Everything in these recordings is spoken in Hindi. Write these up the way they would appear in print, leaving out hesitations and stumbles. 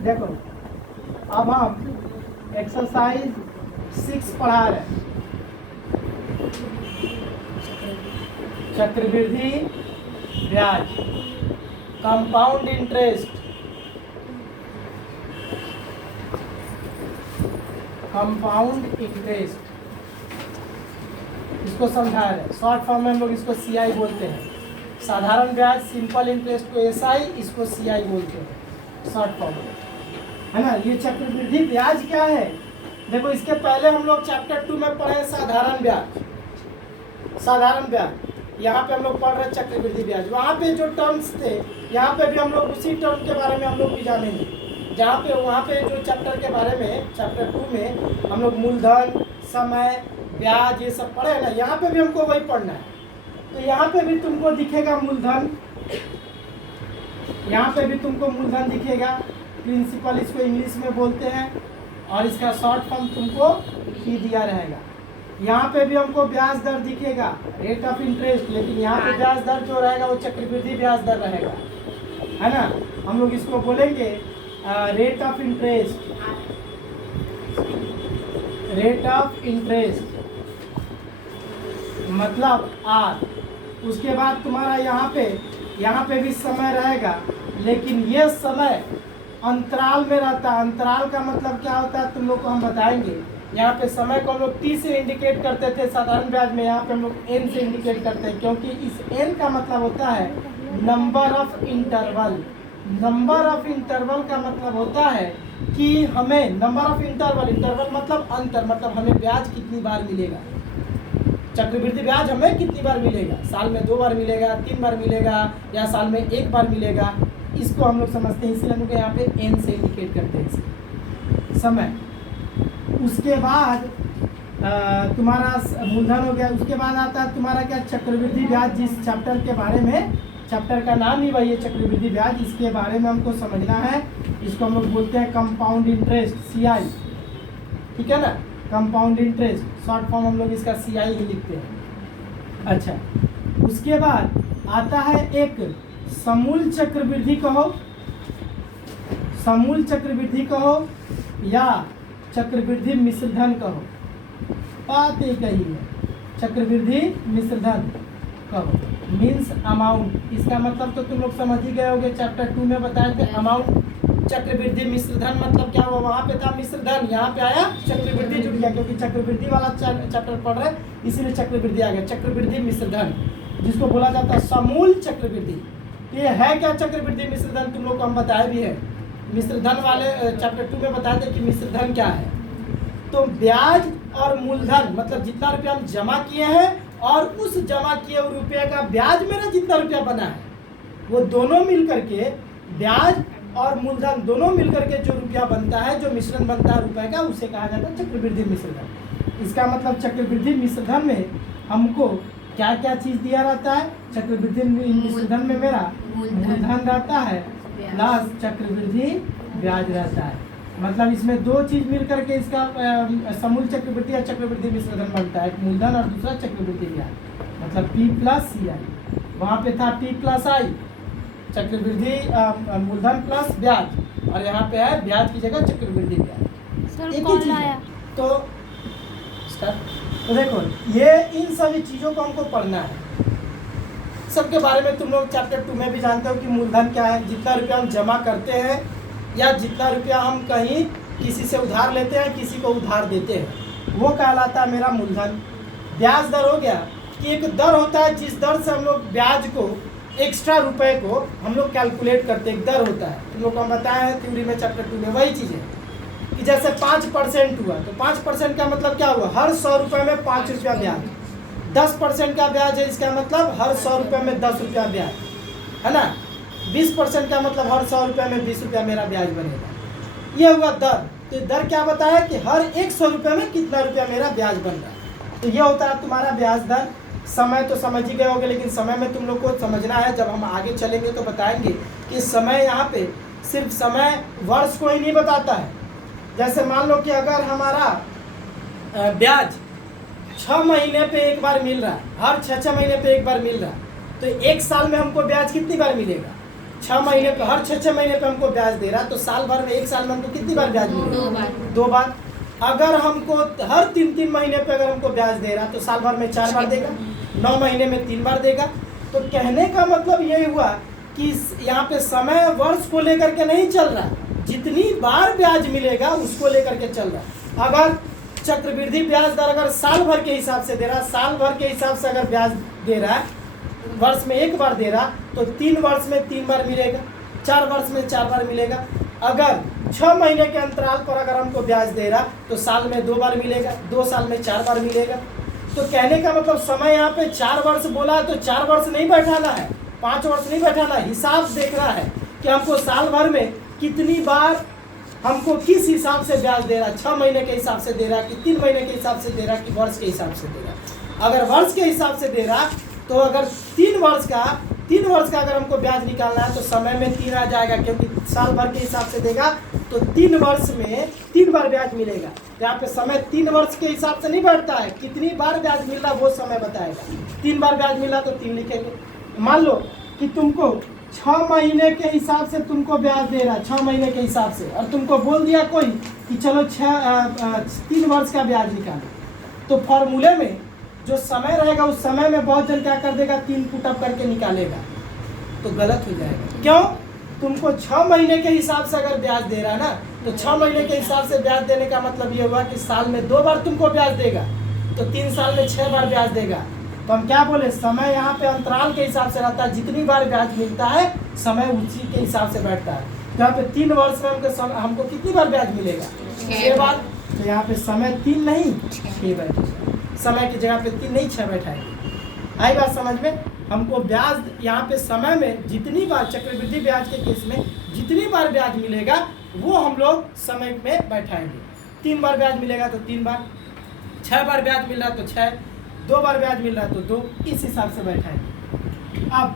देखो अब हम एक्सरसाइज 6 पढ़ा रहे हैं। चक्रवृद्धि ब्याज, कंपाउंड इंटरेस्ट, कंपाउंड इंटरेस्ट, इसको समझा रहे हैं। शॉर्ट फॉर्म में हम लोग इसको सीआई बोलते हैं। साधारण ब्याज सिंपल इंटरेस्ट को एसआई, इसको सीआई बोलते हैं शॉर्ट फॉर्म में, है ना। ये चक्रवृद्धि ब्याज क्या है? देखो इसके पहले हम लोग चैप्टर 2 में पढ़े साधारण ब्याज। साधारण ब्याज यहाँ पे हम लोग पढ़ रहे हैं चक्रवृद्धि ब्याज। वहाँ पे जो टर्म्स थे यहाँ पे भी हम लोग उसी टर्म के बारे में हम लोग भी जानेंगे। जहाँ पे वहाँ पे जो चैप्टर के बारे में चैप्टर 2 में हम लोग मूलधन, समय, ब्याज ये सब पढ़े हैं ना, यहाँ पे भी हमको वही पढ़ना है। तो यहाँ पे भी तुमको दिखेगा मूलधन, यहाँ पे भी तुमको मूलधन दिखेगा, प्रिंसिपल इसको इंग्लिश में बोलते हैं, और इसका शॉर्ट फॉर्म तुमको ही दिया रहेगा। यहाँ पे भी हमको ब्याज दर दिखेगा, रेट ऑफ इंटरेस्ट, लेकिन यहाँ पे ब्याज दर जो रहेगा वो चक्रवृद्धि ब्याज दर रहेगा, है ना। हम लोग इसको बोलेंगे rate of interest, rate of interest मतलब आर। उसके बाद तुम्हारा यहाँ पे भी समय रहेगा, लेकिन ये समय अंतराल में रहता है। अंतराल का मतलब क्या होता है तुम लोग को हम बताएंगे। यहाँ पे समय को हम लोग टी से इंडिकेट करते थे साधारण ब्याज में, यहाँ पे हम लोग एन से इंडिकेट करते हैं, क्योंकि इस एन का मतलब होता है number of interval. Number of interval का मतलब होता है कि हमें नंबर ऑफ इंटरवल, इंटरवल मतलब अंतर, मतलब हमें ब्याज कितनी बार मिलेगा। चक्रवृद्धि ब्याज हमें कितनी बार मिलेगा, साल में 2 बार मिलेगा, 3 बार मिलेगा, या साल में 1 बार मिलेगा, इसको हम लोग समझते हैं। इसलिए हम लोग यहाँ पे एन से इंडिकेट करते हैं समय। उसके बाद तुम्हारा मूलधन हो गया। उसके बाद आता है तुम्हारा क्या, चक्रवृद्धि ब्याज। जिस चैप्टर के बारे में, चैप्टर का नाम ही वही है चक्रवृद्धि ब्याज, इसके बारे में हमको समझना है। इसको हम लोग बोलते हैं कंपाउंड इंटरेस्ट, सीआई, ठीक है ना। कंपाउंड इंटरेस्ट शॉर्ट फॉर्म हम लोग इसका सीआई ही लिखते हैं। अच्छा, उसके बाद आता है एक समूल चक्रवृद्धि कहो, समूल चक्रवृद्धि कहो, या चक्रवृद्धि मिश्रधन कहो, बात एक ही है। चक्रवृद्धि मिश्रधन कहो मीन्स अमाउंट। इसका मतलब तो तुम लोग समझ ही गए होगे, चैप्टर 2 में बताए थे अमाउंट। चक्रवृद्धि मिश्रधन मतलब क्या हुआ, वहाँ पे था मिश्रधन, यहाँ पे आया चक्रवृद्धि जुड़ गया, क्योंकि चक्रवृद्धि वाला चैप्टर पढ़ रहे हैं इसीलिए चक्रवृद्धि आ गया। चक्रवृद्धि मिश्रधन जिसको बोला जाता है समूल चक्रवृद्धि। ये है क्या चक्रवृद्धि मिश्रधन, तुम लोग को हम बताए भी है। मिश्रधन वाले चैप्टर 2 में बताए थे कि मिश्रधन क्या है। तो ब्याज और मूलधन मतलब जितना रुपया हम जमा किए हैं और उस जमा किए हुए रुपये का ब्याज मेरा जितना रुपया बना है, वो दोनों मिल करके, ब्याज और मूलधन दोनों मिल करके जो रुपया बनता है, जो मिश्रण बनता है रुपए का, उसे कहा जाता है चक्रवृद्धि मिश्रधन। इसका मतलब चक्रवृद्धि मिश्रधन में हमको क्या क्या चीज़ दिया रहता है। चक्रवृद्धि मिश्रधन में मेरा मूलधन रहता है प्लस चक्रवृद्धि ब्याज रहता है। मतलब इसमें 2 चीज़ मिल करके इसका समूल चक्रवृद्धि या चक्रवृद्धि मिश्रधन बनता है, एक मूलधन और दूसरा चक्रवृद्धि ब्याज। मतलब P प्लस सी आई, वहाँ पे था P प्लस आई, चक्रवृद्धि मूलधन प्लस ब्याज, और यहाँ पे है ब्याज की जगह चक्रवृद्धि ब्याज, एक ही चीज़ है। तो देखो ये इन सभी चीज़ों को हमको पढ़ना है। सबके बारे में तुम लोग चैप्टर 2 में भी जानते हो कि मूलधन क्या है। जितना रुपया हम जमा करते हैं या जितना रुपया हम कहीं किसी से उधार लेते हैं, किसी को उधार देते हैं, वो कहलाता है मेरा मूलधन। ब्याज दर हो गया कि एक दर होता है जिस दर से हम लोग ब्याज को, एक्स्ट्रा रुपए को हम लोग कैलकुलेट करते हैं, एक दर होता है। तुम लोग को हम बताया है थ्योरी में चैप्टर 2 में वही चीज़ है कि जैसे 5% हुआ तो 5% का मतलब क्या हुआ, हर 100 रुपये में 5 रुपया ब्याज। 10% का ब्याज है, इसका मतलब हर 100 रुपये में 10 रुपया ब्याज, है ना। 20% का मतलब हर 100 रुपये में 20 रुपया मेरा ब्याज बनेगा। ये हुआ दर। तो दर क्या बताया कि हर 100 रुपये में कितना रुपया मेरा ब्याज बन रहा है। तो ये होता है तुम्हारा ब्याज दर। समय तो समझ ही गए होगे, लेकिन समय में तुम लोग को समझना है, जब हम आगे चलेंगे तो बताएंगे कि समय यहाँ पे सिर्फ समय वर्ष को ही नहीं बताता है। जैसे मान लो कि अगर हमारा ब्याज 6 महीने पे एक बार मिल रहा है, हर 6 महीने पे एक बार मिल रहा है, तो 1 साल में हमको ब्याज कितनी बार मिलेगा, 6 महीने पे, हर 6 महीने पे हमको ब्याज दे रहा है, तो साल भर में, एक साल में हमको कितनी बार ब्याज मिलेगा? 2 बार। 2 बार। अगर हमको हर 3-3 महीने पे अगर हमको ब्याज दे रहा है तो साल भर में 4 बार देगा, 9 महीने में 3 बार देगा। तो कहने का मतलब यही हुआ कि यहाँ पे समय वर्ष को लेकर के नहीं चल रहा, जितनी बार ब्याज मिलेगा उसको लेकर के चल रहा है। अगर चक्रवृद्धि ब्याज दर अगर साल भर के हिसाब से दे रहा, साल भर के हिसाब से अगर ब्याज दे रहा है, वर्ष में 1 बार दे रहा, तो 3 वर्ष में 3 बार मिलेगा, 4 वर्ष में 4 बार मिलेगा। अगर 6 महीने के अंतराल पर अगर हमको ब्याज दे रहा तो साल में 2 बार मिलेगा, 2 साल में 4 बार मिलेगा। तो कहने का मतलब समय यहाँ पे 4 वर्ष बोला है तो 4 वर्ष नहीं बैठाना है, 5 वर्ष नहीं बैठाना, हिसाब देखना है कि हमको साल भर में कितनी बार हमको किस हिसाब से ब्याज दे रहा, 6 महीने के हिसाब से दे रहा कि 3 महीने के हिसाब से दे रहा कि वर्ष के हिसाब से दे रहा। अगर वर्ष के हिसाब से दे रहा तो अगर 3 वर्ष का अगर हमको ब्याज निकालना है तो समय में 3 आ जाएगा, क्योंकि साल भर के हिसाब से देगा तो 3 वर्ष में 3 बार ब्याज मिलेगा। यहाँ पे समय 3 वर्ष के हिसाब से नहीं बढ़ता है, कितनी बार ब्याज मिल रहा वो समय बताएगा। 3 बार ब्याज मिला तो 3 लिखेंगे। मान लो कि तुमको 6 महीने के हिसाब से तुमको ब्याज दे रहा है, 6 महीने के हिसाब से, और तुमको बोल दिया कोई कि चलो 3 वर्ष का ब्याज निकालो, तो फॉर्मूले में जो समय रहेगा उस समय में बहुत जन क्या कर देगा, 3 पुटअप करके निकालेगा, तो गलत हो जाएगा। क्यों? तुमको 6 महीने के हिसाब से अगर ब्याज दे रहा है ना, तो 6 महीने के हिसाब से ब्याज देने का मतलब ये हुआ कि साल में 2 बार तुमको ब्याज देगा, तो 3 साल में 6 बार ब्याज देगा। तो हम क्या बोले, समय यहाँ पे अंतराल के हिसाब से रहता है, जितनी बार ब्याज मिलता है समय उसी के हिसाब से बैठता है। तो यहाँ पे 3 वर्ष में हमको कितनी बार ब्याज मिलेगा? 6 बार। तो यहाँ पे समय 3 नहीं 6 बैठेगा, समय की जगह पे 3 नहीं 6 बैठाएगा। आई बात समझ में? हमको ब्याज यहाँ पे समय में जितनी बार, चक्रवृद्धि ब्याज के केस में जितनी बार ब्याज मिलेगा वो हम लोग समय में बैठाएंगे। 3 बार ब्याज मिलेगा तो 3 बार, 6 बार ब्याज मिल रहा तो 6, 2 बार ब्याज मिल रहा तो 2, इस हिसाब से बैठाएंगे। अब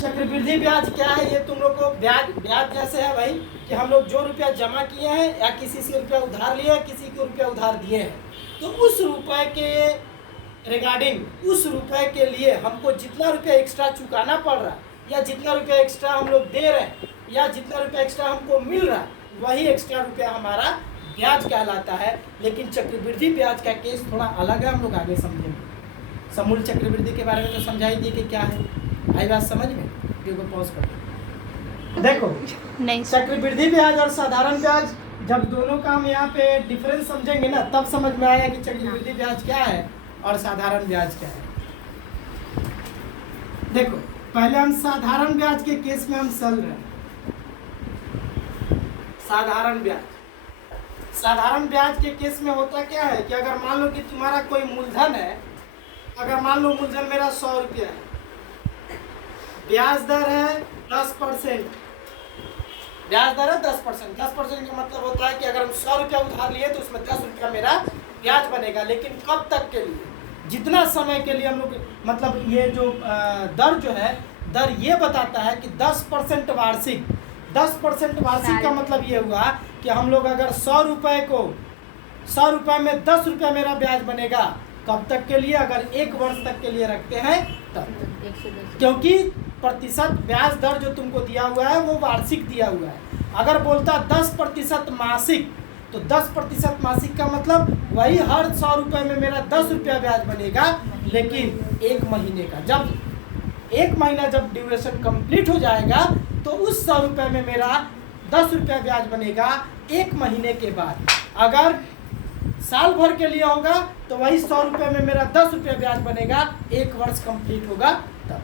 चक्रवृद्धि ब्याज क्या है ये तुम लोग को, ब्याज जैसे है भाई कि हम लोग जो रुपया जमा किए हैं या किसी से रुपया उधार लिए हैं, किसी को रुपया उधार दिए हैं, तो उस रुपए के रिगार्डिंग, उस रुपए के लिए हमको जितना रुपया एक्स्ट्रा चुकाना पड़ रहा या जितना रुपया एक्स्ट्रा हम लोग दे रहे हैं या जितना रुपया एक्स्ट्रा हमको मिल रहा, वही एक्स्ट्रा रुपया हमारा ब्याज कहलाता है। लेकिन चक्रवृद्धि ब्याज का केस थोड़ा अलग है, हम लोग आगे समझेंगे। समूल चक्रवृद्धि के बारे में तो समझाई दिए कि क्या है। आई बात समझ में? वीडियो को पॉज कर दो। देखो नहीं, चक्रवृद्धि ब्याज और साधारण ब्याज, जब दोनों का हम यहाँ पे डिफरेंस समझेंगे ना, तब समझ में आएगा कि चक्रवृद्धि ब्याज क्या है और साधारण ब्याज क्या है। देखो पहले हम साधारण ब्याज के केस में हम चल रहे हैं। साधारण ब्याज के केस में होता क्या है कि अगर मान लो कि तुम्हारा कोई मूलधन है, अगर मान लो मूलधन मेरा 100 रुपया है, ब्याज दर है 10%, ब्याज दर है 10%। 10% का मतलब होता है कि अगर हम 100 रुपया उधार लिए तो उसमें 10 रुपया मेरा ब्याज बनेगा। लेकिन कब तक के लिए? जितना समय के लिए हम लोग, मतलब ये जो दर जो है, दर ये बताता है कि 10% वार्षिक। 10% वार्षिक का मतलब ये हुआ कि हम लोग अगर 100 रुपये में 10 रुपया मेरा ब्याज बनेगा, कब तक के लिए? अगर 1 वर्ष तक के लिए रखते हैं तब, क्योंकि प्रतिशत ब्याज दर जो तुमको दिया हुआ है वो वार्षिक दिया हुआ है। अगर बोलता 10% मासिक, तो 10% मासिक का मतलब वही हर 100 रुपये में मेरा 10 रुपया ब्याज बनेगा, लेकिन 1 महीने का। जब 1 महीना जब ड्यूरेशन कंप्लीट हो जाएगा तो उस 100 रुपये में मेरा 10 रुपया ब्याज बनेगा 1 महीने के बाद। अगर साल भर के लिए होगा तो वही 100 रुपये में मेरा 10 रुपया ब्याज बनेगा, 1 वर्ष कंप्लीट होगा तब।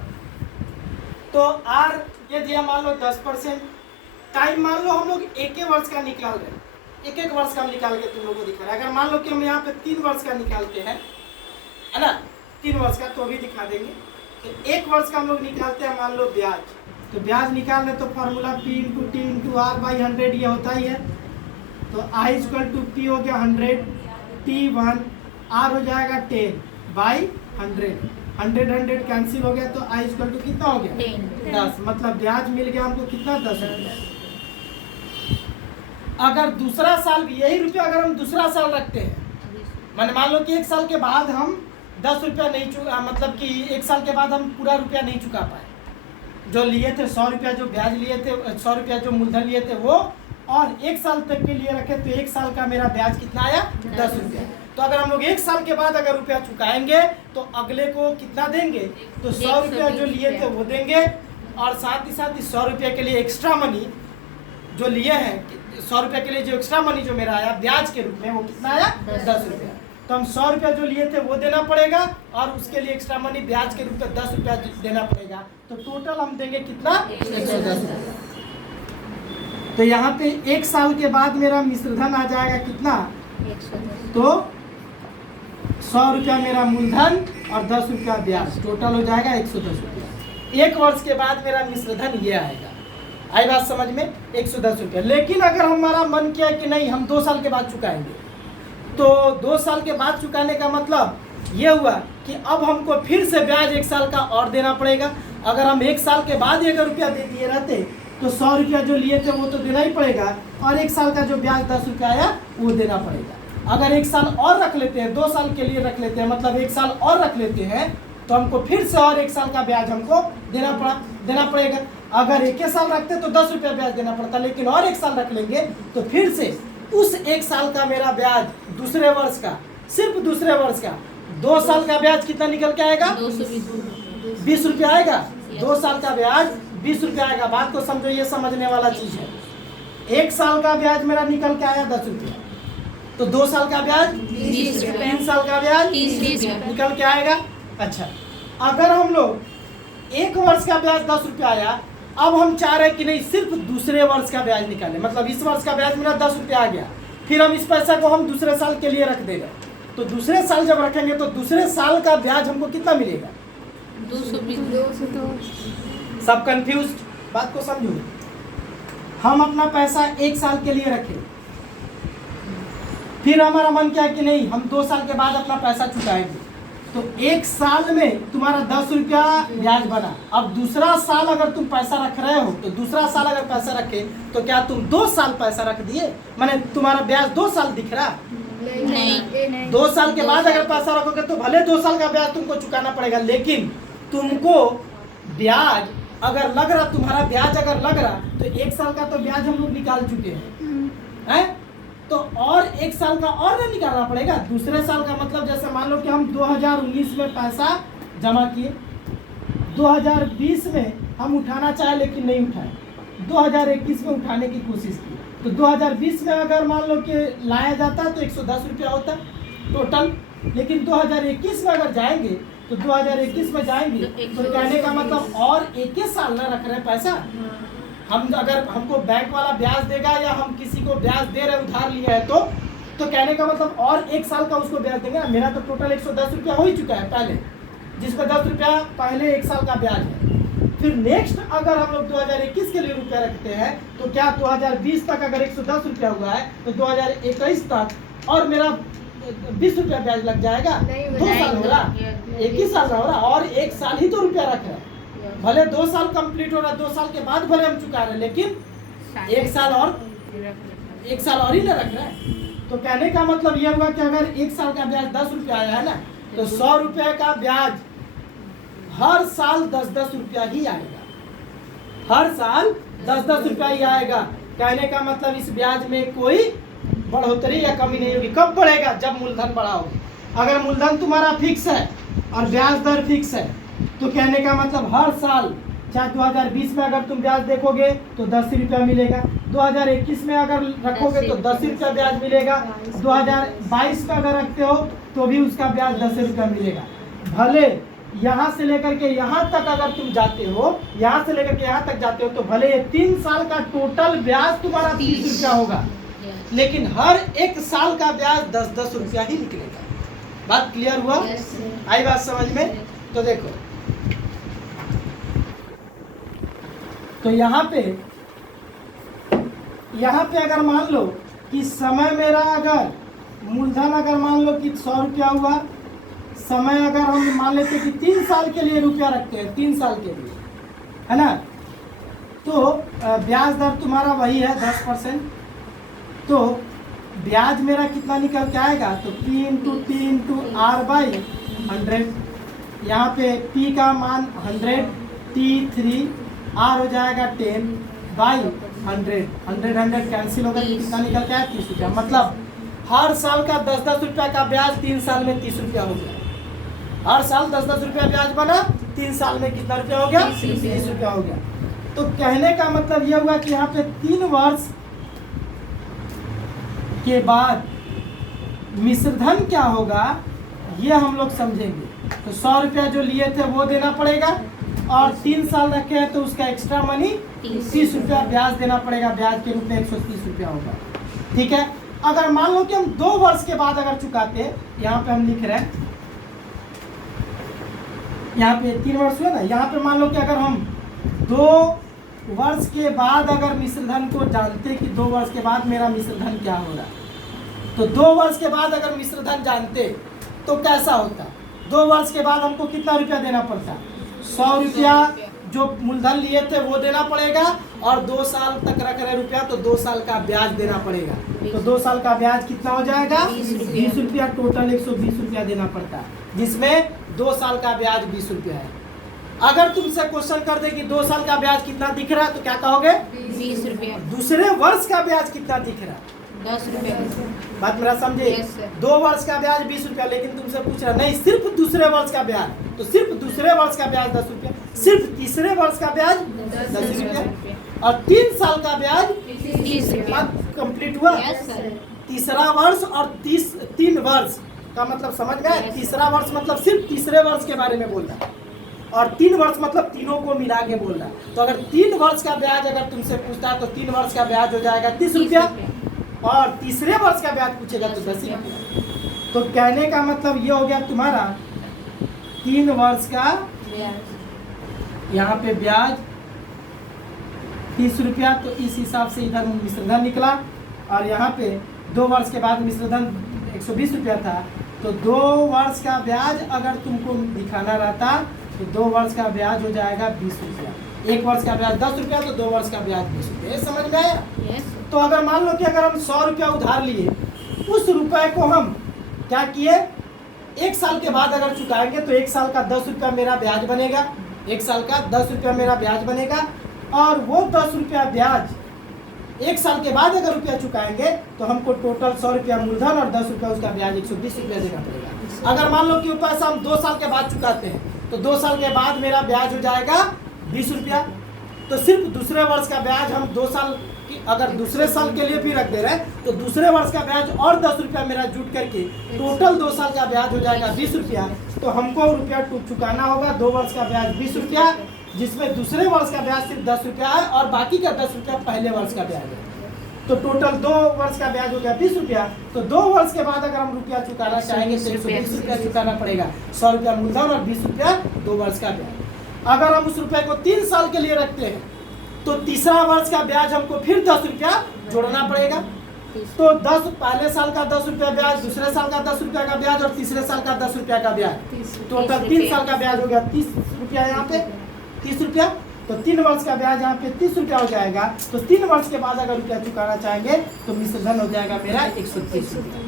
तो आर ये दिया मान लो 10%, टाइम मान लो हम लोग 1 वर्ष का निकाल रहे हैं, 1 वर्ष का हम निकाल के तुम लोगों को दिखा रहे हैं। अगर मान लो कि हम यहाँ पे 3 वर्ष का निकालते हैं, है ना, 3 वर्ष का, तो भी दिखा देंगे। तो 1 वर्ष का हम लोग निकालते हैं मान लो ब्याज, तो ब्याज निकालने तो फॉर्मूला P × T × R/100 ये होता ही है। तो I = P हो गया 100, T1, R हो जाएगा 10/100, 100 कैंसिल हो गया, तो I = कितना हो गया 10, मतलब ब्याज मिल गया हमको कितना 10 रुपया। अगर दूसरा साल भी यही रुपया अगर हम दूसरा साल रखते हैं, मैंने मान लो कि 1 साल के बाद हम 10 रुपया नहीं चुका, मतलब कि 1 साल के बाद हम पूरा रुपया नहीं चुका पाए, जो लिए थे 100 रुपया जो ब्याज लिए थे, 100 रुपया जो मूलधन लिए थे वो, और 1 साल तक के लिए रखे तो 1 साल का मेरा ब्याज कितना आया 10 रुपया। तो अगर हम लोग 1 साल के बाद अगर रुपया चुकाएंगे तो अगले को कितना देंगे, तो 100 रुपया जो लिए थे वो देंगे, और साथ ही 100 रुपये के लिए एक्स्ट्रा मनी जो लिए हैं, 100 रुपये के लिए जो एक्स्ट्रा मनी जो मेरा आया ब्याज के रूप में वो कितना आया 10 रुपया। तो हम 100 रुपया जो लिए थे वो देना पड़ेगा और उसके लिए एक्स्ट्रा मनी ब्याज के रूप में 10 रुपया देना पड़ेगा। तो टोटल हम देंगे कितना 110 रुपया। तो यहाँ पे 1 साल के बाद मेरा मिश्रधन आ जाएगा कितना, 110। तो 100 रुपया मेरा मूलधन और 10 रुपया ब्याज, टोटल हो जाएगा 110 रुपया। 1 वर्ष के बाद मेरा मिश्रधन ये आएगा। आई बात समझ में, 110 रुपया। लेकिन अगर हमारा मन किया कि नहीं हम 2 साल के बाद चुकाएंगे, तो 2 साल के बाद चुकाने का मतलब ये हुआ कि अब हमको फिर से ब्याज 1 साल का और देना पड़ेगा। अगर हम 1 साल के बाद 1 रुपया दे दिए रहते तो 100 रुपया जो लिए थे वो तो देना ही पड़ेगा, और 1 साल का जो ब्याज 10 रुपया आया वो देना पड़ेगा। अगर 1 साल और रख लेते हैं, 2 साल के लिए रख लेते हैं, मतलब 1 साल और रख लेते हैं, तो हमको फिर से और 1 साल का ब्याज हमको देना पड़ेगा। अगर 1 साल रखते तो 10 रुपया ब्याज देना पड़ता, लेकिन और 1 साल रख लेंगे तो फिर से उस 1 साल का मेरा ब्याज दूसरे वर्ष का, सिर्फ दूसरे वर्ष का 2 साल का ब्याज कितना निकल के आएगा, 20 रुपया आएगा। 2 साल का ब्याज 20 रुपया आएगा। बात को समझो, ये समझने वाला चीज है। 1 साल का ब्याज मेरा निकल के आया 10 रुपया, तो 2 साल का ब्याज 20 रुपया, 3 साल का ब्याज 30 रुपया निकल के आएगा। अच्छा, अगर हम लोग 1 वर्ष का ब्याज 10 रुपया आया, अब हम चाह रहे हैं कि नहीं सिर्फ दूसरे वर्ष का ब्याज निकालें, मतलब इस वर्ष का ब्याज मेरा 10 रुपया आ गया, फिर हम इस पैसा को हम दूसरे साल के लिए रख देंगे। तो दूसरे साल जब रखेंगे तो दूसरे साल का ब्याज हमको कितना मिलेगा, 220। सब कंफ्यूज, बात को समझो। हम अपना पैसा 1 साल के लिए रखें, फिर हमारा मन क्या है कि नहीं हम 2 साल के बाद अपना पैसा चुकाएंगे, तो 1 साल में तुम्हारा 10 रुपया ब्याज बना। अब दूसरा साल अगर तुम पैसा रख रहे हो, तो दूसरा साल अगर पैसा रखे तो क्या तुम 2 साल पैसा रख दिए, माने तुम्हारा ब्याज 2 साल दिख रहा। नहीं। 2 साल के बाद अगर पैसा रखोगे तो भले 2 साल का ब्याज तुमको चुकाना पड़ेगा, लेकिन तुमको ब्याज अगर लग रहा, तुम्हारा ब्याज अगर लग रहा, तो 1 साल का तो ब्याज हम लोग निकाल चुके हैं, तो और 1 साल का और नहीं निकालना पड़ेगा। दूसरे साल का मतलब जैसे मान लो कि हम 2019 में पैसा जमा किए, 2020 में हम उठाना चाहे लेकिन नहीं उठाए, 2021 में उठाने की कोशिश की, तो 2020 में अगर मान लो कि लाया जाता तो 110 रुपया होता टोटल, लेकिन 2021 में अगर जाएंगे तो 2021 में जाएंगे तो कहने का मतलब और 1 साल ना रख रहे पैसा हम। अगर हमको बैंक वाला ब्याज देगा या हम किसी को ब्याज दे रहे उधार लिया है, तो कहने का मतलब और 1 साल का उसको ब्याज देंगे। मेरा तो टोटल 110 रुपया हो ही चुका है पहले, जिस पर 10 रुपया पहले 1 साल का ब्याज है। फिर नेक्स्ट अगर हम लोग 2021 के लिए रुपया रखते हैं, तो क्या 2020 तक अगर 110 रुपया हुआ है तो 2021 तक और मेरा 20 रुपया ब्याज लग जाएगा। 2 साल हो रहा, 1 ही साल हो रहा, और 1 साल ही तो रुपया रख रहा है। भले 2 साल कंप्लीट हो रहा, 2 साल के बाद भले हम चुका रहे, लेकिन 1 साल और ही ना रख रहा है। तो कहने का मतलब यह हुआ कि अगर 1 साल का ब्याज 10 रुपया आया है ना, तो 100 रुपये का ब्याज हर साल 10-10 रुपया ही आएगा, हर साल 10-10 रुपया ही आएगा। कहने का मतलब इस ब्याज में कोई बढ़ोतरी या कमी नहीं होगी। कब बढ़ेगा, जब मूलधन बढ़ा होगा। अगर मूलधन तुम्हारा फिक्स है और ब्याज दर फिक्स है, तो कहने का मतलब हर साल, चाहे 2020 में अगर तुम ब्याज देखोगे तो 10 रुपया मिलेगा, 2021 में अगर रखोगे तो 10 रुपया ब्याज मिलेगा, 2022 में अगर रखते हो तो भी उसका ब्याज 10 रुपया मिलेगा। भले यहाँ से लेकर के यहाँ तक अगर तुम जाते हो, यहाँ से लेकर के यहाँ तक जाते हो, तो भले ये 3 साल का टोटल ब्याज तुम्हारा 30 रुपया होगा, लेकिन हर 1 साल का ब्याज 10-10 रुपया ही निकलेगा। बात क्लियर हुआ? आई बात समझ में? तो देखो, तो यहाँ पे अगर मान लो कि समय मेरा अगर मूलधन अगर मान लो कि 100 रुपया हुआ, समय अगर हम मान लेते कि 3 साल के लिए रुपया रखते हैं, 3 साल के लिए, है ना, तो ब्याज दर तुम्हारा वही है 10%, तो ब्याज मेरा कितना निकल के आएगा, तो P × T × R/100। यहाँ पे P का मान 100, T 3, आर हो जाएगा 10/100 कैंसिल होगा, कितना निकल के आया 30 रुपया। मतलब हर साल का 10-10 रुपया का ब्याज 3 साल में 30 रुपया हो गया। हर साल 10-10 रुपया ब्याज बना, 3 साल में कितना रुपया हो गया? 30 रुपया हो गया। तो कहने का मतलब यह हुआ कि यहाँ पे 3 वर्ष के बाद मिश्रधन क्या होगा ये हम लोग समझेंगे। तो 100 रुपया जो लिए थे वो देना पड़ेगा, और 3 साल रखे हैं तो उसका एक्स्ट्रा मनी 30 रुपया ब्याज देना पड़ेगा। ब्याज के रूप में 130 रुपया होगा। ठीक है। अगर मान लो कि हम 2 वर्ष के बाद अगर चुकाते, यहाँ पे हम लिख रहे हैं, यहाँ पे 3 वर्ष हुआ ना, यहाँ पे मान लो कि अगर हम 2 वर्ष के बाद अगर मिश्रधन को जानते कि 2 वर्ष के बाद मेरा मिश्रधन क्या हो रहा है, तो 2 वर्ष के बाद अगर मिश्रधन जानते तो कैसा होता? 2 वर्ष के बाद हमको कितना रुपया देना पड़ता? 100 रुपया जो मूलधन लिए थे वो देना पड़ेगा, और 2 साल तक रख रहे रुपया तो 2 साल का ब्याज देना पड़ेगा। तो 2 साल का ब्याज कितना हो जाएगा? 20 रुपया। टोटल 120 रुपया देना पड़ता है, जिसमें 2 साल का ब्याज 20 रुपया है। अगर तुमसे क्वेश्चन कर दे कि 2 साल का ब्याज कितना दिख रहा है तो क्या कहोगे? 20 रुपया। दूसरे वर्ष का ब्याज कितना दिख रहा है? 10 रुपया। बात मेरा समझे? Yes, sir. 2 वर्ष का ब्याज 20 रुपया, लेकिन तुमसे पूछ रहा नहीं सिर्फ दूसरे वर्ष का ब्याज, तो सिर्फ दूसरे वर्ष का ब्याज 10 रुपया, सिर्फ तीसरे वर्ष का ब्याज 10 रुपया, और 3 साल का ब्याज 30 रुपया। कंप्लीट हुआ। Yes, sir. तीसरा वर्ष और 3 वर्ष का मतलब समझ में आया? Yes. तीसरा वर्ष मतलब सिर्फ तीसरे वर्ष के बारे में बोल रहा है, और 3 वर्ष मतलब तीनों को मिला के बोल रहा है। तो अगर 3 वर्ष का ब्याज अगर तुमसे पूछता है तो 3 वर्ष का ब्याज हो जाएगा 30 रुपया, और तीसरे वर्ष का ब्याज पूछेगा तो 10 रुपया। तो कहने का मतलब ये हो गया तुम्हारा 3 वर्ष का यहाँ पे ब्याज 30 रुपया। तो इस हिसाब से इधर मिश्रधन निकला, और यहाँ पे 2 वर्ष के बाद मिश्रधन 120 रुपया था। तो 2 वर्ष का ब्याज अगर तुमको दिखाना रहता तो 2 वर्ष का ब्याज हो जाएगा 20 रुपया। 1 वर्ष का ब्याज 10 रुपया, तो 2 वर्ष का ब्याज 20 रुपया। ये समझ में आया? Yes, sir. तो अगर मान लो कि अगर हम 100 रुपया उधार लिए, उस रुपए को हम क्या किए, 1 साल के बाद अगर चुकाएंगे तो 1 साल का 10 रुपया मेरा ब्याज बनेगा। 1 साल का 10 रुपया मेरा ब्याज बनेगा, और वो 10 रुपया ब्याज 1 साल के बाद अगर रुपया चुकाएंगे तो हमको टोटल 100 रुपया मूलधन और 10 रुपया उसका ब्याज 120 रुपया देना पड़ेगा। अगर मान लो कि वो पैसा हम 2 साल के बाद चुकाते हैं तो 2 साल के बाद मेरा ब्याज हो जाएगा 20 रुपया। तो सिर्फ दूसरे वर्ष का ब्याज हम 2 साल की अगर दूसरे साल के लिए भी रख दे रहे हैं तो दूसरे वर्ष का ब्याज और 10 रुपया मेरा जुट करके टोटल 2 साल का ब्याज हो जाएगा 20 रुपया। तो हमको रुपया चुकाना होगा 2 वर्ष का ब्याज 20 रुपया, जिसमें दूसरे वर्ष का ब्याज सिर्फ 10 रुपया है, और बाकी का 10 रुपया पहले वर्ष का ब्याज है। तो टोटल 2 वर्ष का ब्याज हो गया 20 रुपया। तो 2 वर्ष के बाद अगर हम रुपया चुकाना चाहेंगे तो 120 रुपया चुकाना पड़ेगा। 100 रुपया मूलधन और 20 रुपया 2 वर्ष का ब्याज। अगर हम उस रुपये को 3 साल के लिए रखते हैं तो तीसरा वर्ष का ब्याज हमको फिर 10 रुपया जोड़ना पड़ेगा। तो 10 पहले साल का 10 रुपया ब्याज, दूसरे साल का 10 रुपया का ब्याज, और तीसरे साल का 10 रुपया का ब्याज, टोटल 3 साल का ब्याज हो गया 30 रुपया। यहाँ पे 30 रुपया, तो 3 वर्ष का ब्याज यहाँ पे 30 रुपया हो जाएगा। तो 3 वर्ष के बाद अगर रुपया चुकाना चाहेंगे तो मिश्रधन हो जाएगा मेरा 130 रुपया,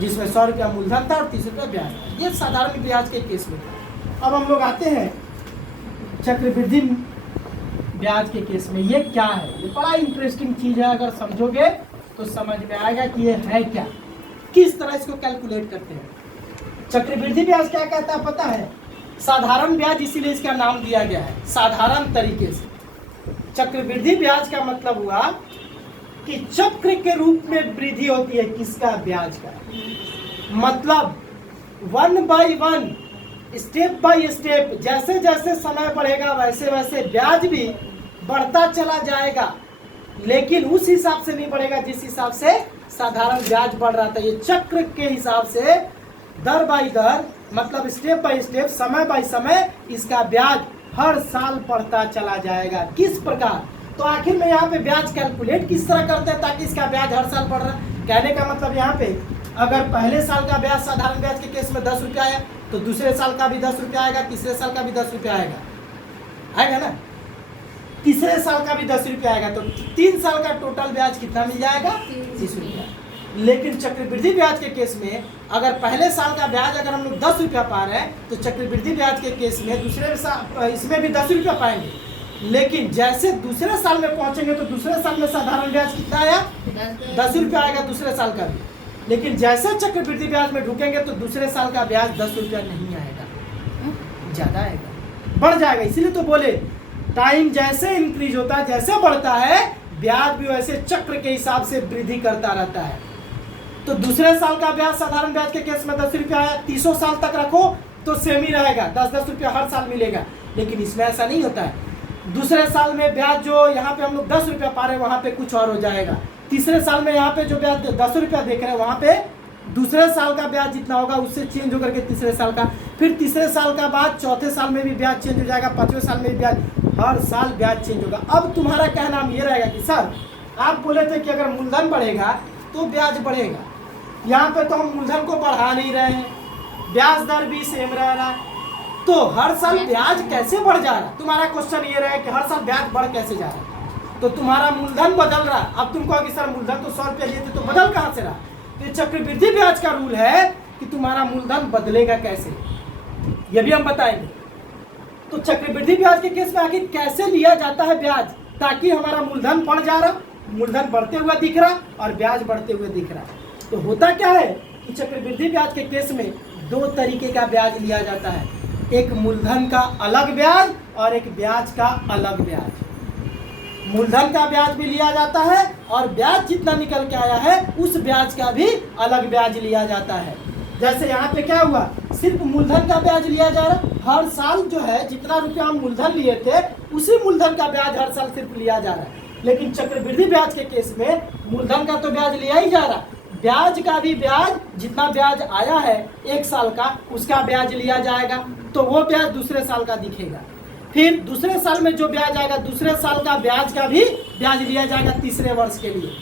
जिसमें 100 रुपया मूलधन था और 30 रुपया ब्याज था। ये साधारण ब्याज के केस में था। अब हम लोग आते हैं चक्रवृद्धि ब्याज के केस में। ये क्या है? ये बड़ा इंटरेस्टिंग चीज है। अगर समझोगे तो समझ में आएगा कि ये है क्या, किस तरह इसको कैलकुलेट करते हैं। चक्रवृद्धि ब्याज क्या कहता है पता है? साधारण ब्याज, इसीलिए इसका नाम दिया गया है साधारण तरीके से। चक्रवृद्धि ब्याज का मतलब हुआ कि चक्र के रूप में वृद्धि होती है किसका? ब्याज का। मतलब 1 by 1 स्टेप बाय स्टेप, जैसे जैसे समय बढ़ेगा वैसे वैसे ब्याज भी बढ़ता चला जाएगा, लेकिन उस हिसाब से नहीं बढ़ेगा जिस हिसाब से साधारण ब्याज बढ़ रहा था। ये चक्र के हिसाब से दर बाई दर, मतलब स्टेप बाय स्टेप, समय बाय समय इसका ब्याज हर साल बढ़ता चला जाएगा। किस प्रकार? तो आखिर में यहाँ पे ब्याज कैलकुलेट किस तरह करते हैं ताकि इसका ब्याज हर साल बढ़ रहा है? कहने का मतलब यहाँ पे अगर पहले साल का ब्याज साधारण ब्याज के केस में 10 रुपया आया तो दूसरे साल का भी 10 रुपया आएगा, तीसरे साल का भी 10 रुपया आएगा ना, तीसरे साल का भी 10 रुपया आएगा। तो 3 साल का टोटल ब्याज कितना मिल जाएगा? 30 रुपया। लेकिन चक्रवृद्धि ब्याज के केस में अगर पहले साल का ब्याज अगर हम लोग 10 रुपया पा रहे हैं तो चक्रवृद्धि ब्याज के केस में दूसरे साल इसमें भी 10 रुपया पाएंगे, लेकिन जैसे दूसरे साल में पहुंचेंगे तो दूसरे साल में साधारण ब्याज कितना आया, 10 रुपया आएगा दूसरे साल का भी। लेकिन जैसे चक्रवृद्धि ब्याज में ढुकेंगे तो दूसरे साल का ब्याज 10 रुपया नहीं आएगा, ज्यादा आएगा, बढ़ जाएगा। इसीलिए तो बोले टाइम जैसे इंक्रीज होता है, जैसे बढ़ता है ब्याज भी वैसे चक्र के हिसाब से वृद्धि करता रहता है। तो दूसरे साल का ब्याज साधारण ब्याज के केस में 10 रुपया आया, 30 साल तक रखो तो सेम ही रहेगा, 10-10 रुपया हर साल मिलेगा। लेकिन इसमें ऐसा नहीं होता है, दूसरे साल में ब्याज जो यहाँ पे हम लोग 10 रुपया पा रहे हैं वहाँ पे कुछ और हो जाएगा। तीसरे साल में यहाँ पे जो ब्याज 10 रुपया देख रहे हैं वहाँ पे दूसरे साल का ब्याज जितना होगा उससे चेंज होकर के तीसरे साल का, फिर तीसरे साल का बाद चौथे साल में भी ब्याज चेंज हो जाएगा, पांचवें साल में भी ब्याज, हर साल ब्याज चेंज होगा। अब तुम्हारा कहना ये रहेगा कि सर आप बोले थे कि अगर मूलधन बढ़ेगा तो ब्याज बढ़ेगा, यहाँ पे तो हम मूलधन को बढ़ा नहीं रहे हैं, ब्याज दर भी सेम रह रहा है, तो हर साल ब्याज कैसे बढ़ जा रहा है? तुम्हारा क्वेश्चन ये रहा है कि हर साल ब्याज बढ़ कैसे जा रहा है? तो तुम्हारा मूलधन बदल रहा है। अब तुम कहो कि सर मूलधन तो 100 रुपया लिए थे तो बदल कहाँ से रहा? तो ये चक्रवृद्धि ब्याज का रूल है कि तुम्हारा मूलधन बदलेगा कैसे, ये भी हम बताएंगे। तो चक्रवृद्धि ब्याज के केस में आखिर कैसे लिया जाता है ब्याज, ताकि हमारा मूलधन बढ़ जा रहा, मूलधन बढ़ते हुए दिख रहा और ब्याज बढ़ते हुए दिख रहा। तो होता क्या है कि चक्रवृद्धि ब्याज के केस में 2 तरीके का ब्याज लिया जाता है, एक मूलधन का अलग ब्याज और एक ब्याज का अलग ब्याज। मूलधन का ब्याज भी लिया जाता है और ब्याज जितना निकल के आया है उस ब्याज का भी अलग ब्याज लिया जाता है। जैसे यहाँ पे क्या हुआ, सिर्फ मूलधन का ब्याज लिया जा रहा, हर साल जो है जितना रुपया हम मूलधन लिए थे उसी मूलधन का ब्याज हर साल सिर्फ लिया जा रहा है। लेकिन चक्रवृद्धि ब्याज के केस में मूलधन का तो ब्याज लिया ही जा रहा, ब्याज का भी ब्याज जितना ब्याज आया है एक साल का उसका ब्याज लिया जाएगा, तो वो ब्याज दूसरे साल का दिखेगा। फिर दूसरे साल में जो ब्याज आएगा दूसरे साल का ब्याज का भी ब्याज लिया जाएगा तीसरे वर्ष के लिए।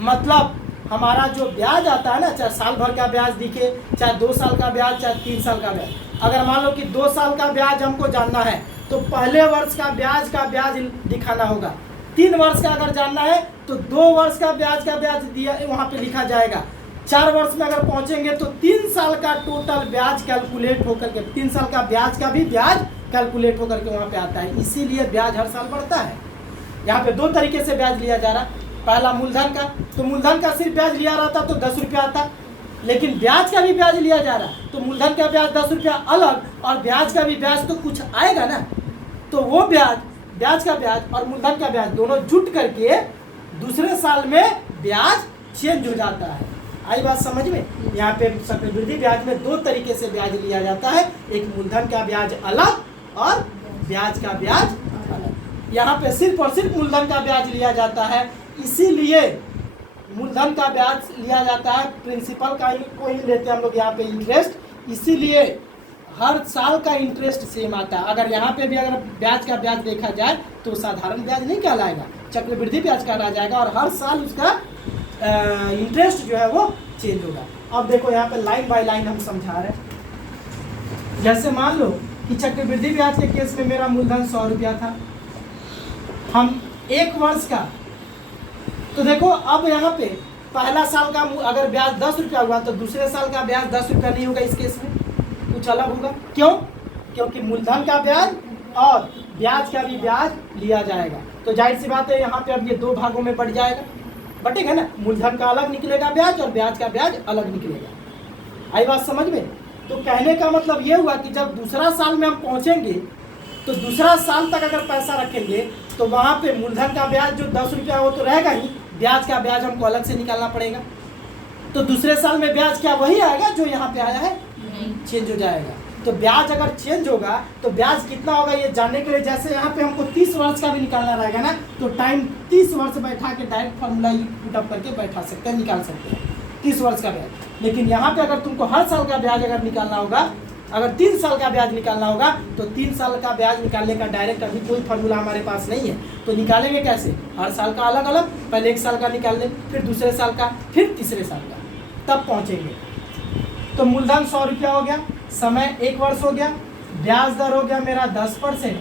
मतलब हमारा जो ब्याज आता है ना, चाहे साल भर का ब्याज दिखे, चाहे 2 साल का ब्याज, चाहे 3 साल का ब्याज, अगर मान लो कि 2 साल का ब्याज हमको जानना है तो पहले वर्ष का ब्याज दिखाना होगा। 3 वर्ष का अगर जानना है तो 2 वर्ष का ब्याज दिया वहाँ पे लिखा जाएगा। 4 वर्ष में अगर पहुंचेंगे तो 3 साल का टोटल ब्याज कैलकुलेट होकर के 3 साल का ब्याज का भी ब्याज कैलकुलेट होकर के वहाँ पे आता है। इसीलिए ब्याज हर साल बढ़ता है। यहाँ पे 2 तरीके से ब्याज लिया जा रहा, पहला मूलधन का, तो मूलधन का सिर्फ ब्याज लिया रहता तो 10 रुपया आता, लेकिन ब्याज का भी ब्याज लिया जा रहा तो मूलधन का ब्याज 10 रुपया अलग और ब्याज का भी ब्याज तो कुछ आएगा ना, तो वो ब्याज का ब्याज और मूलधन का ब्याज दोनों जुट करके दूसरे साल में ब्याज चेंज हो जाता है। आई बात समझ में? यहाँ पे चक्रवृद्धि ब्याज में 2 तरीके से ब्याज लिया जाता है, एक मूलधन का ब्याज अलग और ब्याज का ब्याज अलग। यहाँ पे सिर्फ और सिर्फ मूलधन का ब्याज लिया जाता है, इसीलिए मूलधन का ब्याज लिया जाता है, प्रिंसिपल का को ही लेते हैं हम लोग यहाँ पे इंटरेस्ट, इसीलिए हर साल का इंटरेस्ट सेम आता है। अगर यहाँ पे भी अगर ब्याज का ब्याज देखा जाए तो साधारण ब्याज नहीं कहलाएगा, चक्रवृद्धि ब्याज कहला जाएगा और हर साल उसका इंटरेस्ट जो है वो चेंज होगा। अब देखो यहाँ पे लाइन बाय लाइन हम समझा रहे हैं। जैसे मान लो कि चक्रवृद्धि ब्याज के केस में मेरा मूलधन 100 रुपया था, हम 1 वर्ष का, तो देखो अब यहाँ पे पहला साल का अगर ब्याज 10 रुपया हुआ तो दूसरे साल का ब्याज 10 रुपया नहीं होगा, इस केस में कुछ अलग होगा। क्यों? क्योंकि मूलधन का ब्याज और ब्याज का भी ब्याज लिया जाएगा, तो जाहिर सी बात है यहाँ पे अब ये 2 भागों में बढ़ जाएगा, बटेगा ना, मूलधन का अलग निकलेगा ब्याज और ब्याज का ब्याज अलग निकलेगा। आई बात समझ में? तो कहने का मतलब ये हुआ कि जब दूसरा साल में हम पहुंचेंगे तो दूसरा साल तक अगर पैसा रखेंगे तो वहाँ पे मूलधन का ब्याज जो 10 रुपया वो तो रहेगा ही, ब्याज का ब्याज हमको अलग से निकालना पड़ेगा। तो दूसरे साल में ब्याज क्या वही आएगा जो यहाँ पे आया है? चेंज हो जाएगा। तो ब्याज अगर चेंज होगा तो ब्याज कितना होगा ये जानने के लिए, जैसे यहाँ पे हमको 30 वर्ष का भी निकालना रहेगा ना, तो टाइम 30 वर्ष बैठा के डायरेक्ट फॉर्मूला पुटअप करके बैठा सकते हैं, निकाल सकते हैं 30 वर्ष का ब्याज। लेकिन यहाँ पे अगर तुमको हर साल का ब्याज अगर निकालना होगा, अगर 3 साल का ब्याज निकालना होगा तो 3 साल का ब्याज निकालने का डायरेक्ट अभी कोई फार्मूला हमारे पास नहीं है, तो निकालेंगे कैसे? हर साल का अलग अलग, पहले 1 साल का निकाल लें, फिर दूसरे साल का, फिर तीसरे साल का, तब पहुँचेंगे। तो मूलधन 100 रुपया हो गया, समय 1 वर्ष हो गया, ब्याज दर हो गया मेरा 10%,